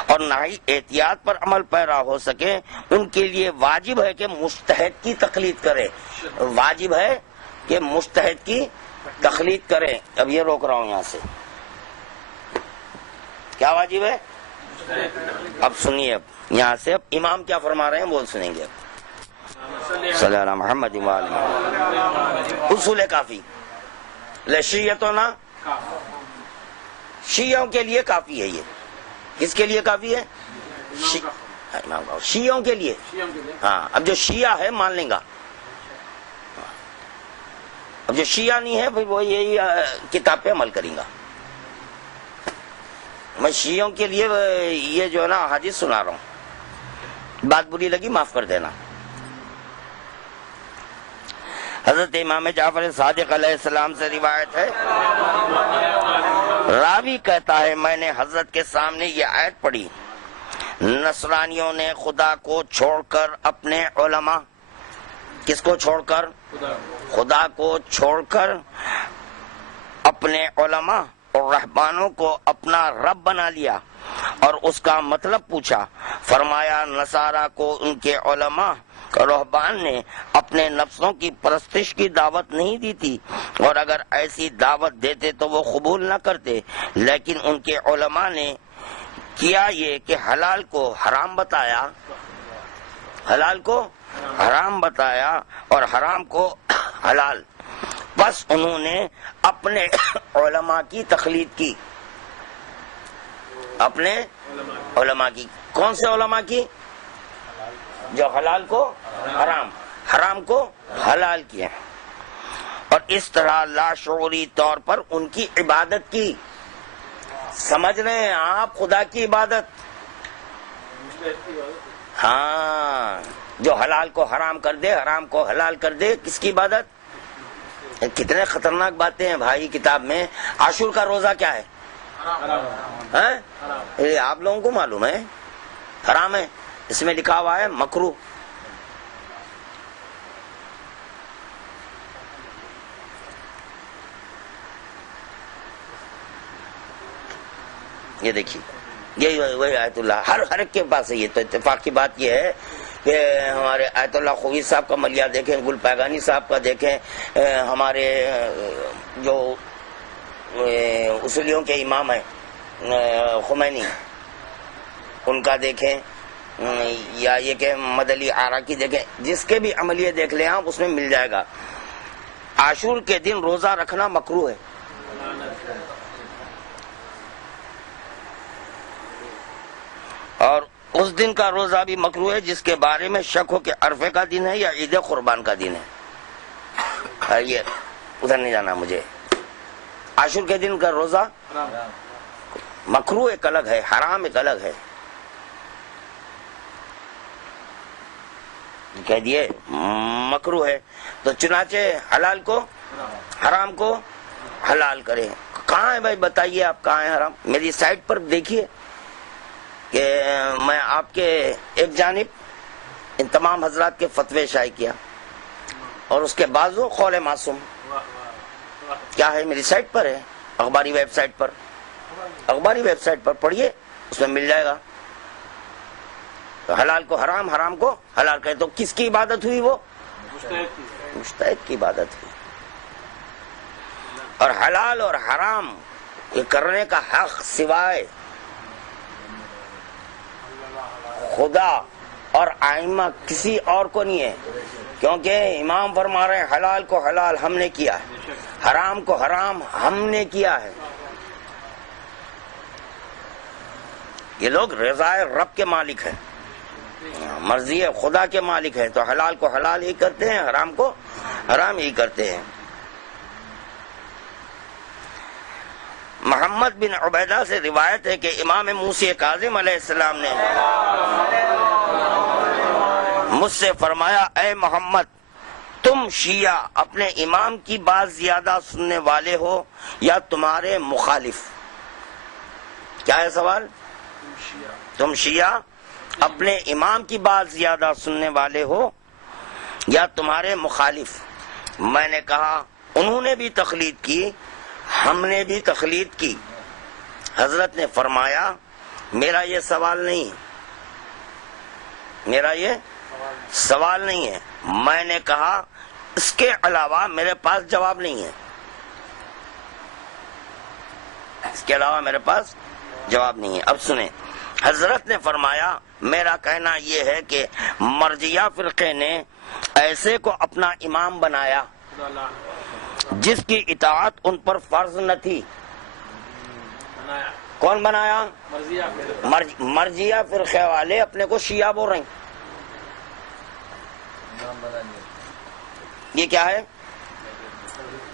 اور نہ ہی احتیاط پر عمل پیرا ہو سکے, ان کے لیے واجب ہے کہ مجتہد کی تقلید کرے. واجب ہے کہ مجتہد کی تقلید کرے. اب یہ روک رہا ہوں یہاں سے, کیا واجب ہے؟ اب سنیے, اب یہاں سے اب امام کیا فرما رہے ہیں وہ سنیں گے. صلی اللہ محمد وآلہ محمد. اصول کافی لشیعتنا, شیعوں کے لیے کافی ہے. یہ کس کے لیے کافی ہے؟ شیعوں کے لیے. ہاں, اب جو شیعہ ہے مان لیں گا, اب جو شیعہ نہیں ہے پھر وہ یہی کتاب پہ عمل کریں گا. میں شیعوں کے لیے یہ جو ہے نا حدیث سنا رہا ہوں, بات بری لگی معاف کر دینا. حضرت امام جعفر صادق علیہ السلام سے روایت ہے, راوی کہتا ہے میں نے حضرت کے سامنے یہ آیت پڑھی, نصرانیوں نے خدا کو چھوڑ کر اپنے علماء, کس کو چھوڑ کر؟ خدا کو چھوڑ کر اپنے علماء اور رہبانوں کو اپنا رب بنا لیا, اور اس کا مطلب پوچھا. فرمایا نصارہ کو ان کے علماء رہبان نے اپنے نفسوں کی پرستش کی دعوت نہیں دی تھی, اور اگر ایسی دعوت دیتے تو وہ قبول نہ کرتے, لیکن ان کے علماء نے کیا یہ کہ حلال کو حرام بتایا, حلال کو حرام بتایا اور حرام کو حلال. بس انہوں نے اپنے علماء کی تقلید کی, اپنے علماء کی. کون سے علماء کی؟ جو حلال کو حرام, حرام کو حلال کیا, اور اس طرح لاشعوری طور پر ان کی عبادت کی. سمجھ رہے ہیں آپ خدا کی عبادت؟ ہاں, جو حلال کو حرام کر دے, حرام کو حلال کر دے, کس کی عبادت؟ کتنے خطرناک باتیں ہیں بھائی کتاب میں. عاشور کا روزہ کیا ہے؟ یہ آپ لوگوں کو معلوم ہے حرام ہے, اس میں لکھا ہوا ہے مکروہ. یہ دیکھیے, یہی وہی آیت اللہ ہر ایک کے پاس ہے. یہ تو اتفاق کی بات یہ ہے کہ ہمارے آیت اللہ خوی صاحب کا ملیہ دیکھیں, گل پیغانی صاحب کا دیکھیں, ہمارے جو اصولیوں کے امام ہیں خمینی, ان کا دیکھیں, یا یہ کہ مدلی آرا کی دیکھیں, جس کے بھی عملیہ دیکھ لیں آپ اس میں مل جائے گا. عاشور کے دن روزہ رکھنا مکروہ ہے. اور اس دن کا روزہ بھی مکروہ ہے جس کے بارے میں شک ہو کہ عرفے کا دن ہے یا عید قربان کا دن ہے. یہ ادھر نہیں جانا مجھے. عاشور کے دن کا روزہ مکروہ ایک الگ ہے، حرام ایک الگ ہے. کہہ دیے مکروہ ہے تو چنانچہ حلال کو حرام کو حلال کرے. کہاں ہے بھائی بتائیے آپ کہاں ہے حرام؟ میری سائٹ پر دیکھیے کہ میں آپ کے ایک جانب ان تمام حضرات کے فتوے شائع کیا اور اس کے بازو قول معصوم کیا ہے میری سائٹ پر ہے، اخباری ویب سائٹ پر، اخباری ویب سائٹ پر پڑھیے، اس میں مل جائے گا. حلال کو حرام، حرام کو حلال کرے تو کس کی عبادت ہوئی؟ وہ مجتہد کی عبادت ہوئی. اور حلال اور حرام یہ کرنے کا حق سوائے خدا اور ائمہ کسی اور کو نہیں ہے، کیونکہ امام فرما رہے ہیں حلال کو حلال ہم نے کیا ہے، حرام کو حرام ہم نے کیا ہے. یہ لوگ رضائے رب کے مالک ہیں، مرضی خدا کے مالک ہیں، تو حلال کو حلال ہی کرتے ہیں، حرام کو حرام ہی کرتے ہیں. محمد بن عبیدہ سے روایت ہے کہ امام موسی کاظم علیہ السلام نے مجھ سے فرمایا اے محمد تم شیعہ اپنے امام کی بات زیادہ سننے والے ہو یا تمہارے مخالف؟ کیا ہے سوال؟ تم شیعہ اپنے امام کی بات زیادہ سننے والے ہو یا تمہارے مخالف؟ میں نے کہا انہوں نے بھی تقلید کی، ہم نے بھی تقلید کی. حضرت نے فرمایا میرا یہ سوال نہیں ہے، میرا یہ سوال نہیں ہے. میں نے کہا اس کے علاوہ میرے پاس جواب نہیں ہے، اس کے علاوہ میرے پاس جواب نہیں ہے. اب سنیں، حضرت نے فرمایا میرا کہنا یہ ہے کہ مرجیہ فرقے نے ایسے کو اپنا امام بنایا جس کی اطاعت ان پر فرض نہ تھی. کون بنایا؟ مرجیہ فرقے والے اپنے کو شیعہ بول رہے ہیں. یہ کیا ہے؟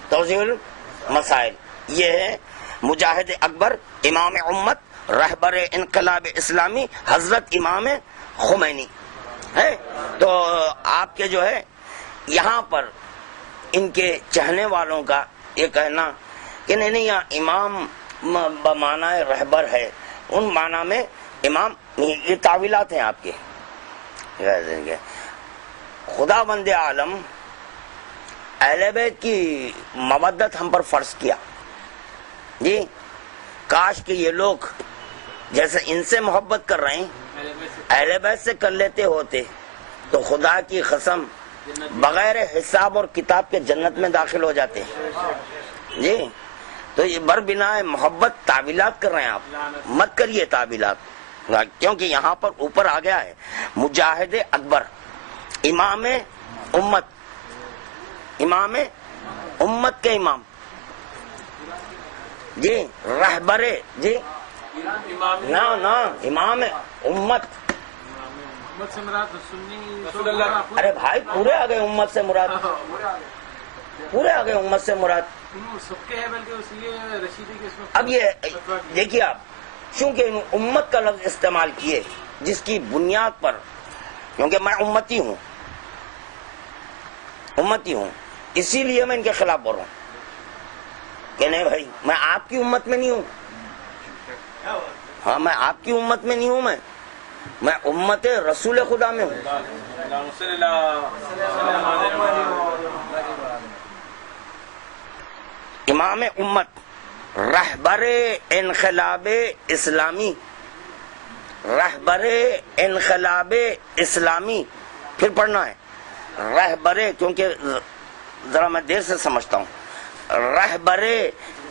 توضیح المسائل. یہ ہے مجاہد اکبر امام امت رہبر انقلاب اسلامی حضرت امام خمینی ہے. تو آپ کے جو ہے یہاں پر ان کے چہنے والوں کا یہ کہنا کہ نہیں یہاں امام بمعنی رہبر ہے، ان معنی میں امام، یہ تعویلات ہیں آپ کے. خدا بند عالم اہل بیت کی مودت ہم پر فرض کیا جی. کاش کہ یہ لوگ جیسے ان سے محبت کر رہے ہیں اہل بیت سے کر لیتے ہوتے تو خدا کی قسم بغیر حساب اور کتاب کے جنت میں داخل ہو جاتے ہیں جی. تو یہ بر بنا محبت تعویلات کر رہے ہیں آپ، مت کریے تعویلات، کیونکہ یہاں پر اوپر آ گیا ہے مجاہد اکبر امام امت، امام امت کے امام جی، رہبر جی، نا امام امت. ارے بھائی پورے آ گئے امت سے مراد، پورے آ گئے امت سے مراد. اب یہ دیکھیے آپ، چونکہ امت کا لفظ استعمال کیے جس کی بنیاد پر، کیونکہ میں امتی ہوں، امتی ہوں، اسی لیے میں ان کے خلاف بول رہا ہوں کہ نہیں بھائی میں آپ کی امت میں نہیں ہوں. ہاں میں آپ کی امت میں نہیں ہوں، میں امت رسول خدا میں ہوں. امام امت رہبر انقلاب اسلامی، رہبر انقلاب اسلامی. پھر پڑھنا ہے رہبر، کیونکہ ذرا میں دیر سے سمجھتا ہوں. رہبر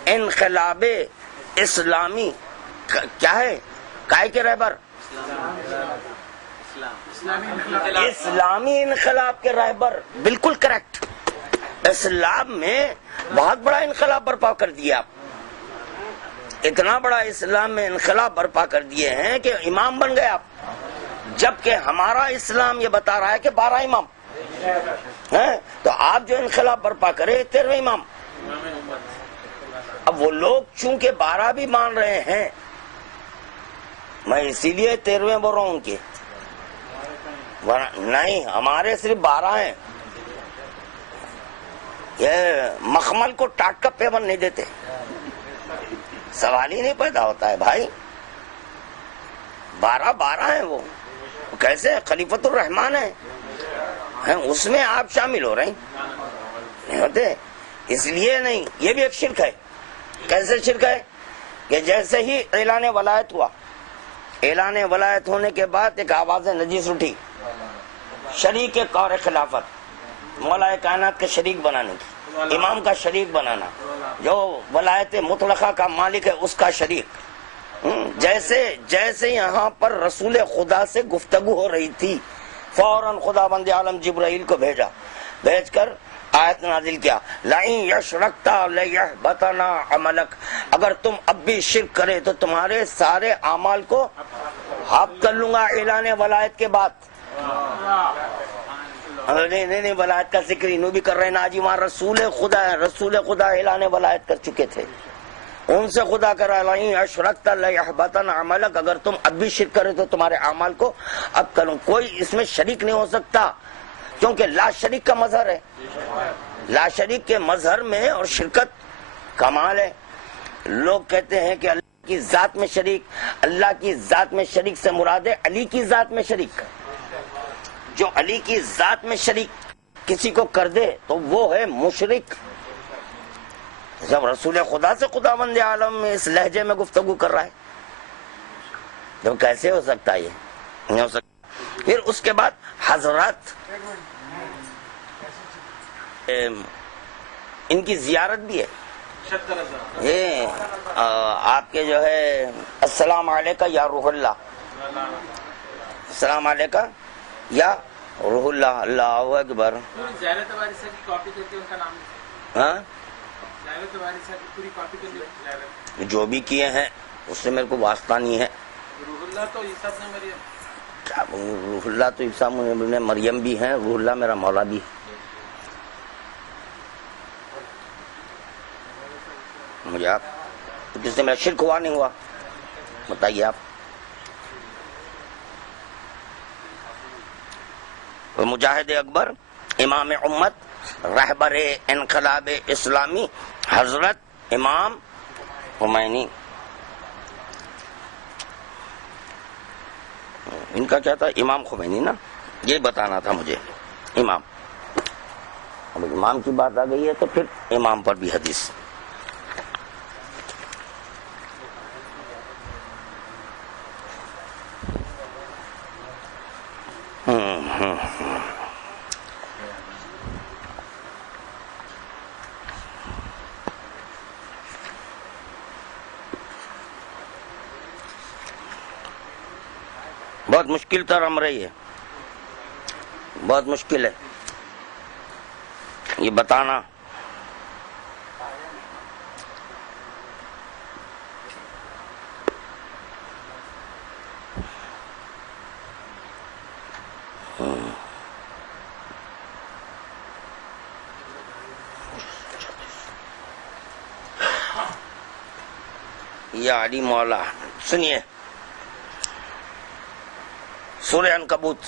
انقلاب اسلامی کیا ہے؟ کائے کے رہبر؟ اسلامی انقلاب کے رہبر. بالکل کریکٹ. اسلام میں بہت بڑا انقلاب برپا کر دیا آپ، اتنا بڑا اسلام میں انقلاب برپا کر دیے ہیں کہ امام بن گئے آپ، جبکہ ہمارا اسلام یہ بتا رہا ہے کہ 12 امام ہیں. تو آپ جو انقلاب برپا کرے 13 امام. اب وہ لوگ چونکہ 12 بھی مان رہے ہیں میں اسی لیے 13ویں بول رہا ہوں ان کے، نہیں ہمارے صرف 12 ہیں، یہ مخمل کو ٹاٹ کا پیون نہیں دیتے، سوال ہی نہیں پیدا ہوتا ہے بھائی، 12 ہیں وہ کیسے خلیفۃ الرحمان ہیں، اس میں آپ شامل ہو رہے ہیں، نہیں ہوتے، اس لیے نہیں، یہ بھی ایک شرک ہے۔ کیسے شرک ہے کہ جیسے ہی اعلان ولایت ہوا، اعلان ولایت ہونے کے بعد ایک آواز نجیس اٹھی، شریک کور خلافت، مولا کائنات کے شریک بنانے کی، امام کا شریک بنانا، جو ولایت مطلقہ کا مالک ہے اس کا شریک۔ جیسے یہاں پر رسول خدا سے گفتگو ہو رہی تھی، فوراً خدا بند عالم جبرائیل کو بھیجا، بھیج کر آیت نازل کیا، لئن یشرکت لیحبطن عملک، اگر تم اب بھی شرک کرے تو تمہارے سارے اعمال کو ہاف کر لوں گا اعلان ولایت کے بعد۔ نہیں ولایت کا ذکر انہوں بھی کر رہے ہیں نا جی، وہاں رسول خدا ہے، رسول خدا اعلان ولایت کر چکے تھے، ان سے خدا کر رہا ہے اشرکت لیحبطن عملک، اگر تم اب بھی شرک کرے تو تمہارے اعمال کو اب کروں۔ کوئی اس میں شریک نہیں ہو سکتا، کیونکہ لا شریک کا مظہر ہے، لا شریک کے مظہر میں اور شرکت کمال ہے۔ لوگ کہتے ہیں کہ اللہ کی ذات میں شریک، اللہ کی ذات میں شریک سے مراد ہے علی کی ذات میں شریک، جو علی کی ذات میں شریک کسی کو کر دے تو وہ ہے مشرک۔ جب رسول خدا سے خداوند عالم میں اس لہجے میں گفتگو کر رہا ہے تو کیسے ہو سکتا ہے؟ یہ نہیں ہو سکتا۔ پھر اس کے بعد حضرات ان کی زیارت بھی ہے، یہ آپ کے جو ہے السلام علیکہ یا روح اللہ، السلام علیکہ یا روح اللہ، اللہ اکبر۔ ہاں جو بھی کیے ہیں اس سے میرے کو واسطہ نہیں ہے، روح اللہ تو عیسیٰ ابن مریم، روح اللہ تو عیسیٰ ابن مریم بھی ہیں، روح اللہ میرا مولا بھی ہے۔ مجھے آپ کس سے میرا شرک ہوا نہیں ہوا بتائیے آپ؟ مجاہد اکبر، امام امت، رہبر انقلاب اسلامی، حضرت امام خمینی، ان کا کیا تھا؟ امام خمینی نا، یہ بتانا تھا مجھے، امام۔ اب امام کی بات آ گئی ہے تو پھر امام پر بھی حدیث۔ بہت مشکل تر امر ہے، بہت مشکل ہے یہ بتانا۔ یا علی مولا، سنیے سورہ عنکبوت،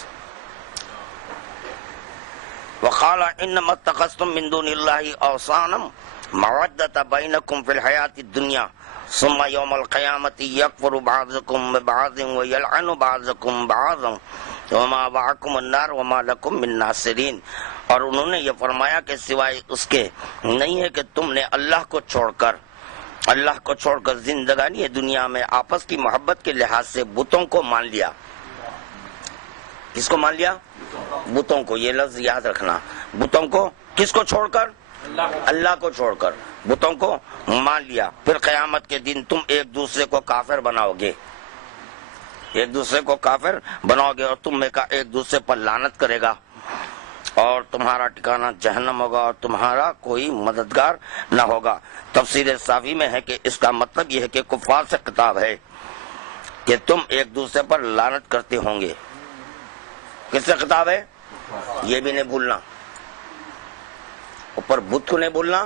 وقال انما اتخذتم من دون الله اوثانا مودة بينكم في الحياة الدنيا ثم يوم القيامة يكفر بعضكم ببعض ويلعن بعضكم بعضا وما معكم النار وما لكم من ناصرين۔ اور انہوں نے یہ فرمایا کہ سوائے اس کے نہیں ہے کہ تم نے اللہ کو چھوڑ کر زندگانی دنیا میں آپس کی محبت کے لحاظ سے بتوں کو مان لیا۔ کس کو مان لیا؟ بتوں کو، یہ لفظ یاد رکھنا، بتوں کو، کس کو چھوڑ کر؟ اللہ کو چھوڑ کر بتوں کو مان لیا۔ پھر قیامت کے دن تم ایک دوسرے کو کافر بناؤ گے، ایک دوسرے کو کافر بناؤ گے، اور تم میں کا ایک دوسرے پر لعنت کرے گا، اور تمہارا ٹھکانہ جہنم ہوگا، اور تمہارا کوئی مددگار نہ ہوگا۔ تفسیر صافی میں ہے کہ اس کا مطلب یہ ہے کہ کفار سے خطاب ہے کہ تم ایک دوسرے پر لعنت کرتے ہوں گے۔ کس سے خطاب ہے؟ یہ بھی نہیں بھولنا، اوپر بت کو نہیں بھولنا،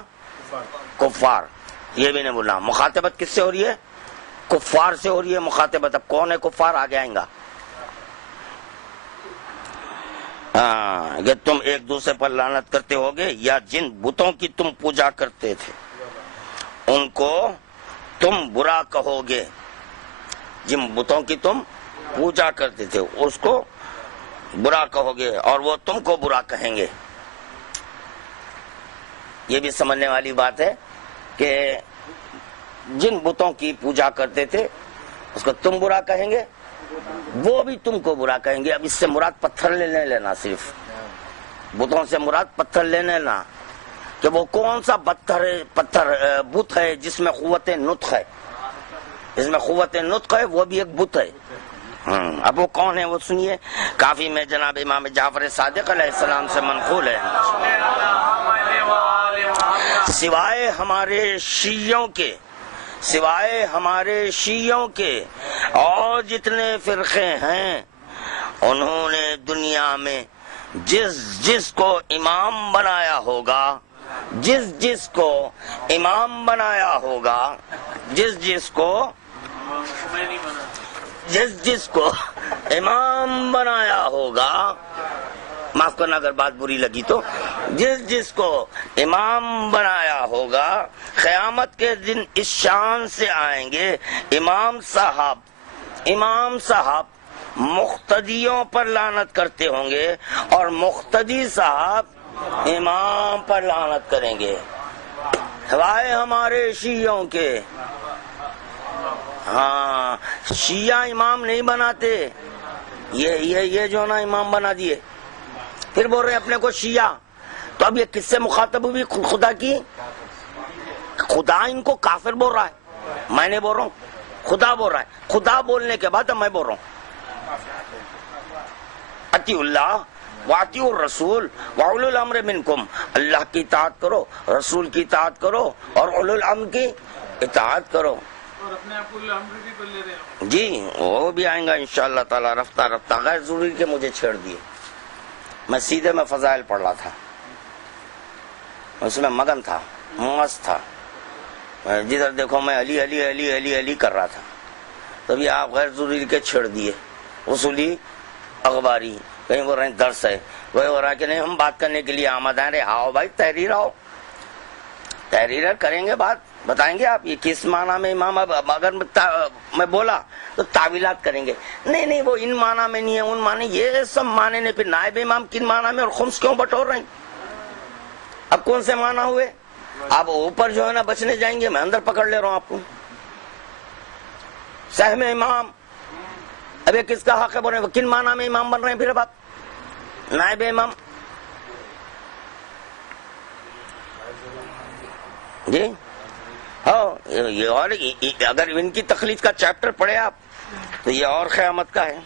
کفار، یہ بھی نہیں بھولنا۔ مخاطبت کس سے ہو رہی ہے؟ کفار سے ہو رہی ہے مخاطبت. اب کون ہے کفار؟ آگے آئیں گا. کہ تم ایک دوسرے پر لعنت کرتے ہوگے یا جن بتوں کی تم پوجا کرتے تھے ان کو تم برا کہو گے. جن بتوں کی تم پوجا کرتے تھے اس کو برا کہو گے اور وہ تم کو برا کہیں گے. یہ بھی سمجھنے والی بات ہے کہ جن بتوں کی پوجا کرتے تھے اس کو تم برا کہیں گے، وہ بھی تم کو برا کہیں گے. اب اس سے مراد پتھر لینے لینا، صرف بتوں سے مراد پتھر لینے لینا کہ وہ کون سا پتھر بت ہے جس میں قوت نطق ہے. جس میں قوت نطق ہے وہ بھی ایک بت ہے. اب وہ کون ہے وہ سنیے. کافی میں جناب امام جعفر صادق علیہ السلام سے منقول ہے، سوائے ہمارے شیعوں کے اور جتنے فرقے ہیں انہوں نے دنیا میں جس کو امام بنایا ہوگا، جس کو امام بنایا ہوگا، جس کو امام بنایا ہوگا، معاف کرنا اگر بات بری لگی تو، جس کو امام بنایا ہوگا قیامت کے دن اس شان سے آئیں گے. امام صاحب مقتدیوں پر لعنت کرتے ہوں گے اور مقتدی صاحب امام پر لعنت کریں گے. سوائے ہمارے شیعوں کے. ہاں، شیعہ امام نہیں بناتے، یہ جو نا امام بنا دیے، پھر بول رہے ہیں اپنے کو شیعہ. تو اب یہ کس سے مخاطب ہوئی؟ خدا کی. خدا ان کو کافر بول رہا ہے، میں نہیں بول رہا ہوں، خدا بول رہا ہے. خدا بولنے کے بعد میں بول رہا ہوں اطیعوا اللہ واطیعوا الرسول واولی الامر منکم. اللہ کی اطاعت کرو، رسول کی اطاعت کرو اور اولو الامر کی اطاعت کرو. اور اپنے آپ کو الامر بھی کر لے رہے ہیں. جی وہ بھی آئیں گا انشاءاللہ تعالی رفتہ رفتہ. غیر ضروری کہ مجھے چھیڑ دیے. میں سیدھے میں فضائل پڑھ رہا تھا، اس میں مگن تھا، مست تھا. جدھر دیکھو میں علی علی علی علی علی کر رہا تھا. تبھی آپ غیر ضروری کے چھیڑ دیے. اصولی اخباری کہیں بول رہے ہیں درس ہے، وہی ہو رہا ہے کہ نہیں ہم بات کرنے کے لیے آمد ہیں. آؤ بھائی، تحریر آؤ، تحریر کریں گے، بات بتائیں گے. آپ یہ کس معنی میں امام، اگر میں بولا تو تعویلات کریں گے. نہیں وہ ان معنی میں نہیں ہے، ان معنی، یہ سب معنی نہیں. پھر نائب امام کن معنی میں اور خمس کیوں بٹور رہے ہیں؟ اب کون سے معنی ہوئے؟ آپ اوپر جو ہے نا بچنے جائیں گے، میں اندر پکڑ لے رہا ہوں آپ کو. سہم امام، اب یہ کس کا حق ہے؟ بول رہے ہیں کن معنی میں امام بن رہے ہیں؟ پھر اب آپ نائب امام. جی ہاں، یہ اور اگر ان کی تخلیق کا چیپٹر پڑھے آپ تو یہ اور قیامت کا ہے.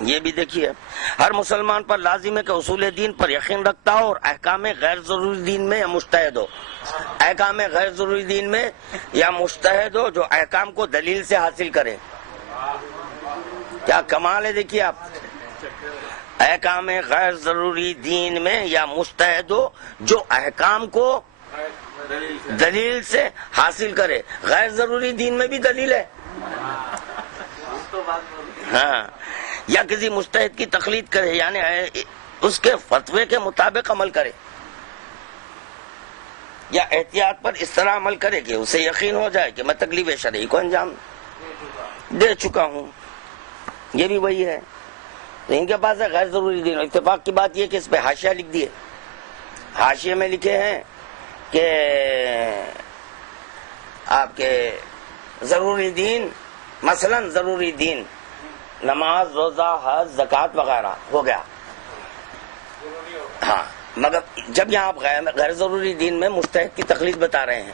یہ بھی دیکھیے، ہر مسلمان پر لازم ہے کہ اصول دین پر یقین رکھتا ہو اور احکام غیر ضروری دین میں یا مجتہد ہو. احکام غیر ضروری دین میں یا مجتہد ہو، جو احکام کو دلیل سے حاصل کرے. کیا کمال ہے! دیکھیے آپ، احکام غیر ضروری دین میں یا مجتہد ہو جو احکام کو دلیل سے حاصل کرے. غیر ضروری دین میں بھی دلیل ہے. ہاں، یا کسی مجتہد کی تقلید کرے، یعنی اس کے فتوے کے مطابق عمل کرے، یا احتیاط پر اس طرح عمل کرے کہ اسے یقین ہو جائے کہ میں تکلیف شرعی کو انجام دے چکا ہوں. یہ بھی وہی ہے. ان کے پاس ہے غیر ضروری دین. اتفاق کی بات یہ کہ اس پہ حاشیہ لکھ دیے. حاشیے میں لکھے ہیں کہ آپ کے ضروری دین، مثلا ضروری دین نماز، روزہ، حج، زکوٰۃ وغیرہ ہو گیا. ہاں، مگر جب یہاں آپ غیر ضروری دین میں مجتہد کی تقلید بتا رہے ہیں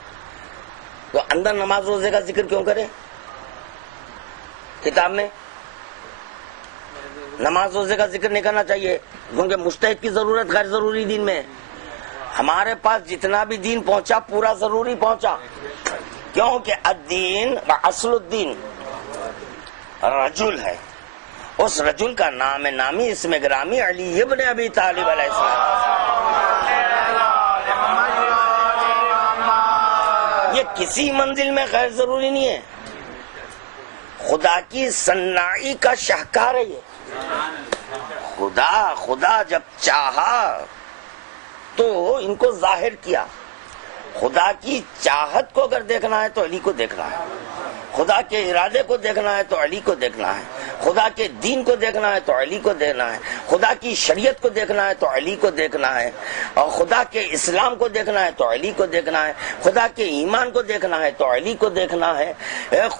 تو اندر نماز روزے کا ذکر کیوں کریں؟ کتاب میں نماز روزے کا ذکر نہیں کرنا چاہیے، کیونکہ مجتہد کی ضرورت غیر ضروری دین میں ہے. ہمارے پاس جتنا بھی دین پہنچا پورا ضروری پہنچا، کیونکہ الدین اصل الدین رجل ہے. اس رجل کا نام نامی اسم گرامی علی ابن ابی طالب علیہ السلام. یہ کسی منزل میں غیر ضروری نہیں ہے. خدا کی صناعی کا شاہکار ہے یہ. خدا جب چاہا تو ان کو ظاہر کیا. خدا کی چاہت کو اگر دیکھنا ہے تو علی کو دیکھنا ہے. خدا کے ارادے کو دیکھنا ہے تو علی کو دیکھنا ہے. خدا کے دین کو دیکھنا ہے تو علی کو دیکھنا ہے. خدا کی شریعت کو دیکھنا ہے تو علی کو دیکھنا ہے. اور خدا کے اسلام کو دیکھنا ہے تو علی کو دیکھنا ہے. خدا کے ایمان کو دیکھنا ہے تو علی کو دیکھنا ہے.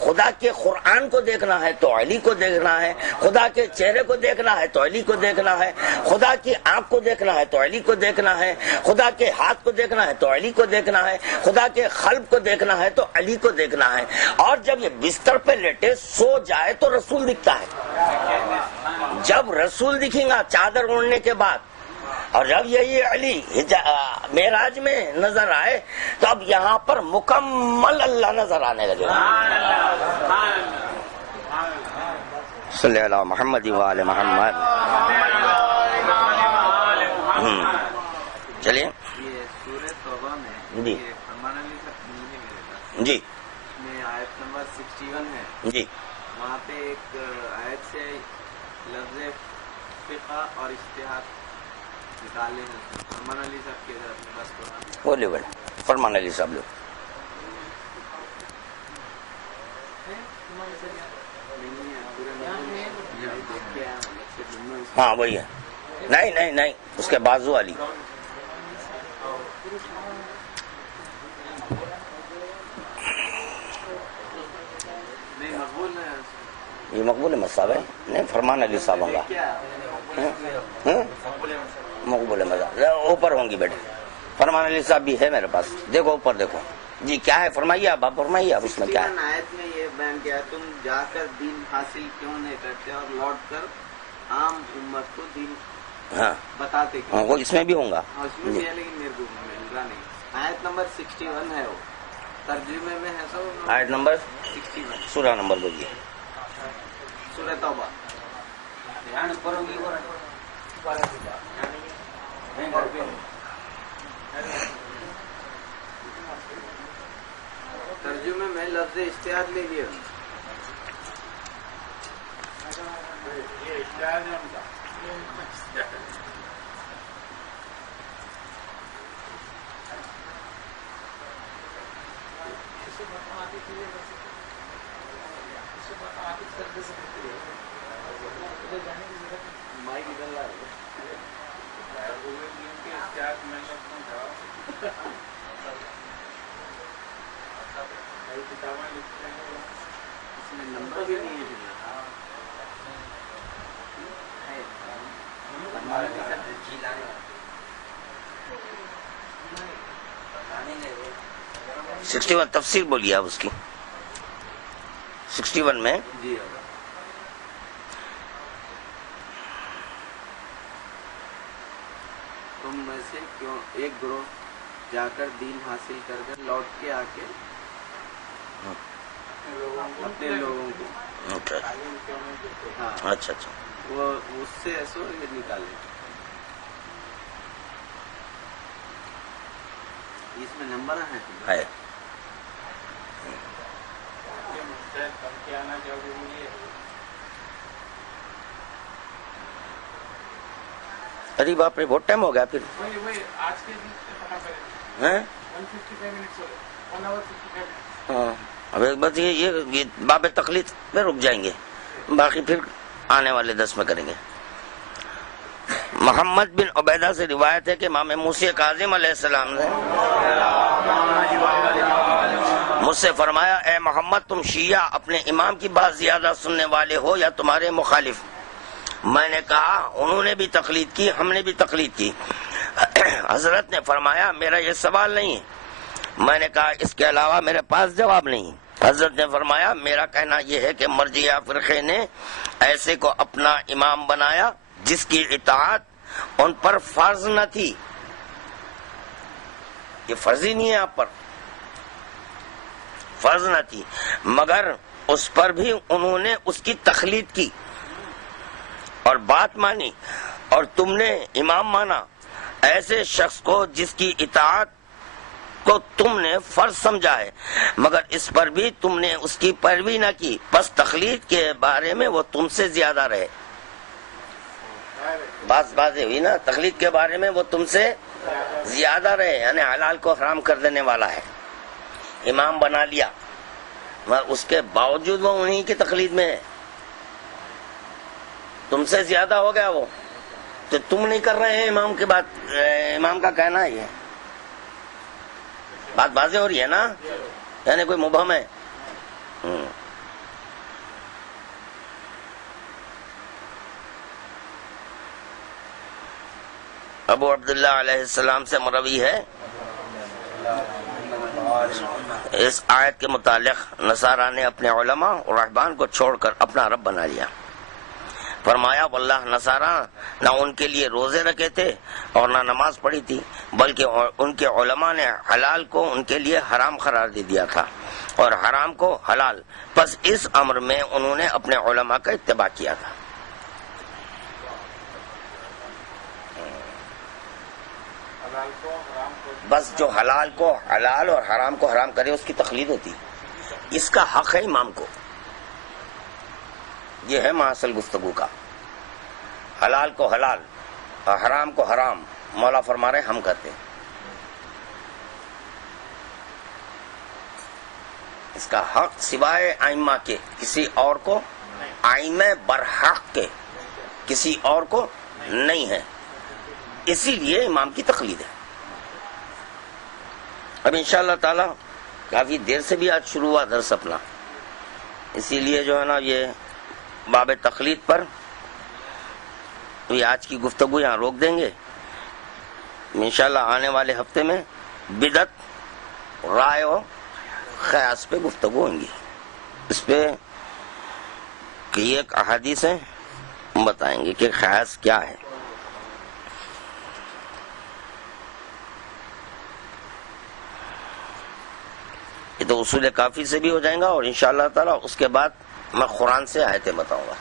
خدا کے قرآن کو دیکھنا ہے تو علی کو دیکھنا ہے. خدا کے چہرے کو دیکھنا ہے تو علی کو دیکھنا ہے. خدا کی آنکھ کو دیکھنا ہے تو علی کو دیکھنا ہے. خدا کے ہاتھ کو دیکھنا ہے تو علی کو دیکھنا ہے. خدا کے قلب کو دیکھنا ہے تو علی کو دیکھنا ہے. اور جب یہ بستر پہ لیٹے سو جائے تو رسول دکھتا ہے. جب رسول دکھیں گا چادر اوڑھنے کے بعد، اور جب یہی علی معراج میں نظر آئے تو اب یہاں پر مکمل اللہ نظر آنے لگے. صلی اللہ محمد وآل محمد. چلیے سورہ توبہ میں جی فرمان علی تک نہیں ہے میرے پاس. جی میں آیت نمبر 61 ہے، جی وہاں پہ ایک آیت سے لفظ فقہ اور اجتہاد نکالے ہیں. فرمان علی صاحب کے اپنے پاس قرآن بولے بولے فرمان علی صاحب لوگ. نہیں ہے پورے دیکھ کے آیا ہوں اس کے دن میں. ہاں وہی ہے. نہیں اس کے بازو والی. نہیں مقبول ہے. یہ مقبول مذہب ہے. نہیں فرمان علی صاحب ہوں گا. مقبول مذہب اوپر ہوں گی بیٹے. فرمان علی صاحب بھی ہے میرے پاس. دیکھو اوپر دیکھو. جی کیا ہے فرمائیے آپ فرمائیے آپ اس میں کیا ہے. آیت میں یہ بیان کیا تم جا کر دین حاصل کیوں نہیں کرتے اور لوٹ کر عام امت کو دین ہاں بتاتے ہاں کیوں. وہ اس میں بھی ہوں گا. اس میں بھی ہے لیکن میرے کو مل رہا نہیں. آیت نمبر 61 ہے، وہ ترجمے میں ہے سب. آیت نمبر 61 سورہ نمبر بولیے. سورہ توبہ. ترجمے میں لفظ اجتہاد لے لیا. یہ اجتہاد ہے ان کا. مائک ادھر لا رہے. اجتہاد میں کتابیں لکھتے ہیں. اس میں نمبر بھی نہیں ہے. سکسٹی ون تفسیر بولیے آپ اس کی. 61 میں جی تم میں سے کیوں ایک گروہ جا کر دین حاصل کر کر لوٹ کے آ کے اپنے لوگوں کو ہاں اچھا وہ اس سے ایسو یہ نکالے. اس میں نمبر ہے. یہ مستحد بن کے آنا ضروری ہے. ارے باپ رے بہت ٹائم ہو گیا پھر. وہی آج کے دن سے پڑھا کریں. ہیں 155 منٹس ہو گئے. 1 hour 55 minutes. ہاں اب بس یہ باب تقلید میں رک جائیں گے. باقی پھر آنے والے 10 میں کریں گے. محمد بن عبیدہ سے روایت ہے کہ امام موسی کاظم علیہ السلام نے مجھ سے فرمایا اے محمد تم شیعہ اپنے امام کی بات زیادہ سننے والے ہو یا تمہارے مخالف. میں نے کہا انہوں نے بھی تقلید کی ہم نے بھی تقلید کی. حضرت نے فرمایا میرا یہ سوال نہیں ہے. میں نے کہا اس کے علاوہ میرے پاس جواب نہیں. حضرت نے فرمایا میرا کہنا یہ ہے کہ مرجئیہ فرقے نے ایسے کو اپنا امام بنایا جس کی اطاعت ان پر فرض نہ تھی. یہ فرض ہی نہیں ہے آپ پر، فرض نہ تھی، مگر اس پر بھی انہوں نے اس کی تقلید کی اور بات مانی، اور تم نے امام مانا ایسے شخص کو جس کی اطاعت کو تم نے فرض سمجھا ہے، مگر اس پر بھی تم نے اس کی پیروی نہ کی، بس تخلیق کے بارے میں وہ تم سے زیادہ رہے. بات ہوئی نا، تخلیق کے بارے میں وہ تم سے زیادہ رہے، یعنی حلال کو حرام کر دینے والا ہے. امام بنا لیا مگر اس کے باوجود وہ انہی کی تقلید میں ہے. تم سے زیادہ ہو گیا وہ، تو تم نہیں کر رہے ہیں امام کی بات. امام کا کہنا ہے یہ بات واضح ہو رہی ہے نا، یعنی کوئی مبہم ہے. ابو عبداللہ علیہ السلام سے مروی ہے اس آیت کے متعلق، نصارہ نے اپنے علماء اور رہبان کو چھوڑ کر اپنا رب بنا لیا. فرمایا واللہ نصارہ نہ ان کے لیے روزے رکھے تھے اور نہ نماز پڑھی تھی، بلکہ ان کے علماء نے حلال کو ان کے لیے حرام قرار دے دیا تھا اور حرام کو حلال. پس اس امر میں انہوں نے اپنے علماء کا اتباع کیا تھا. بس جو حلال کو حلال اور حرام کو حرام کرے اس کی تقلید ہوتی. اس کا حق ہے امام کو. یہ ہے محاصل گفتگو کا. حلال کو حلال اور حرام کو حرام مولا فرما رہے ہم کرتے ہیں. اس کا حق سوائے ائمہ کے کسی اور کو، ائمہ برحق کے کسی اور کو نہیں ہے. اسی لیے امام کی تقلید ہے. اب انشاءاللہ تعالی کافی دیر سے بھی آج شروع ہوا درس اپنا، اسی لیے جو ہے نا یہ باب تقلید پر یہ آج کی گفتگو یہاں روک دیں گے. انشاءاللہ آنے والے ہفتے میں بدعت، رائے و قیاس پہ گفتگو ہوں گی. اس پہ کہ ایک احادیث ہیں بتائیں گے کہ قیاس کیا ہے. یہ تو اصول کافی سے بھی ہو جائے گا، اور انشاءاللہ تعالی اس کے بعد میں قرآن سے آیتیں بتاؤں گا.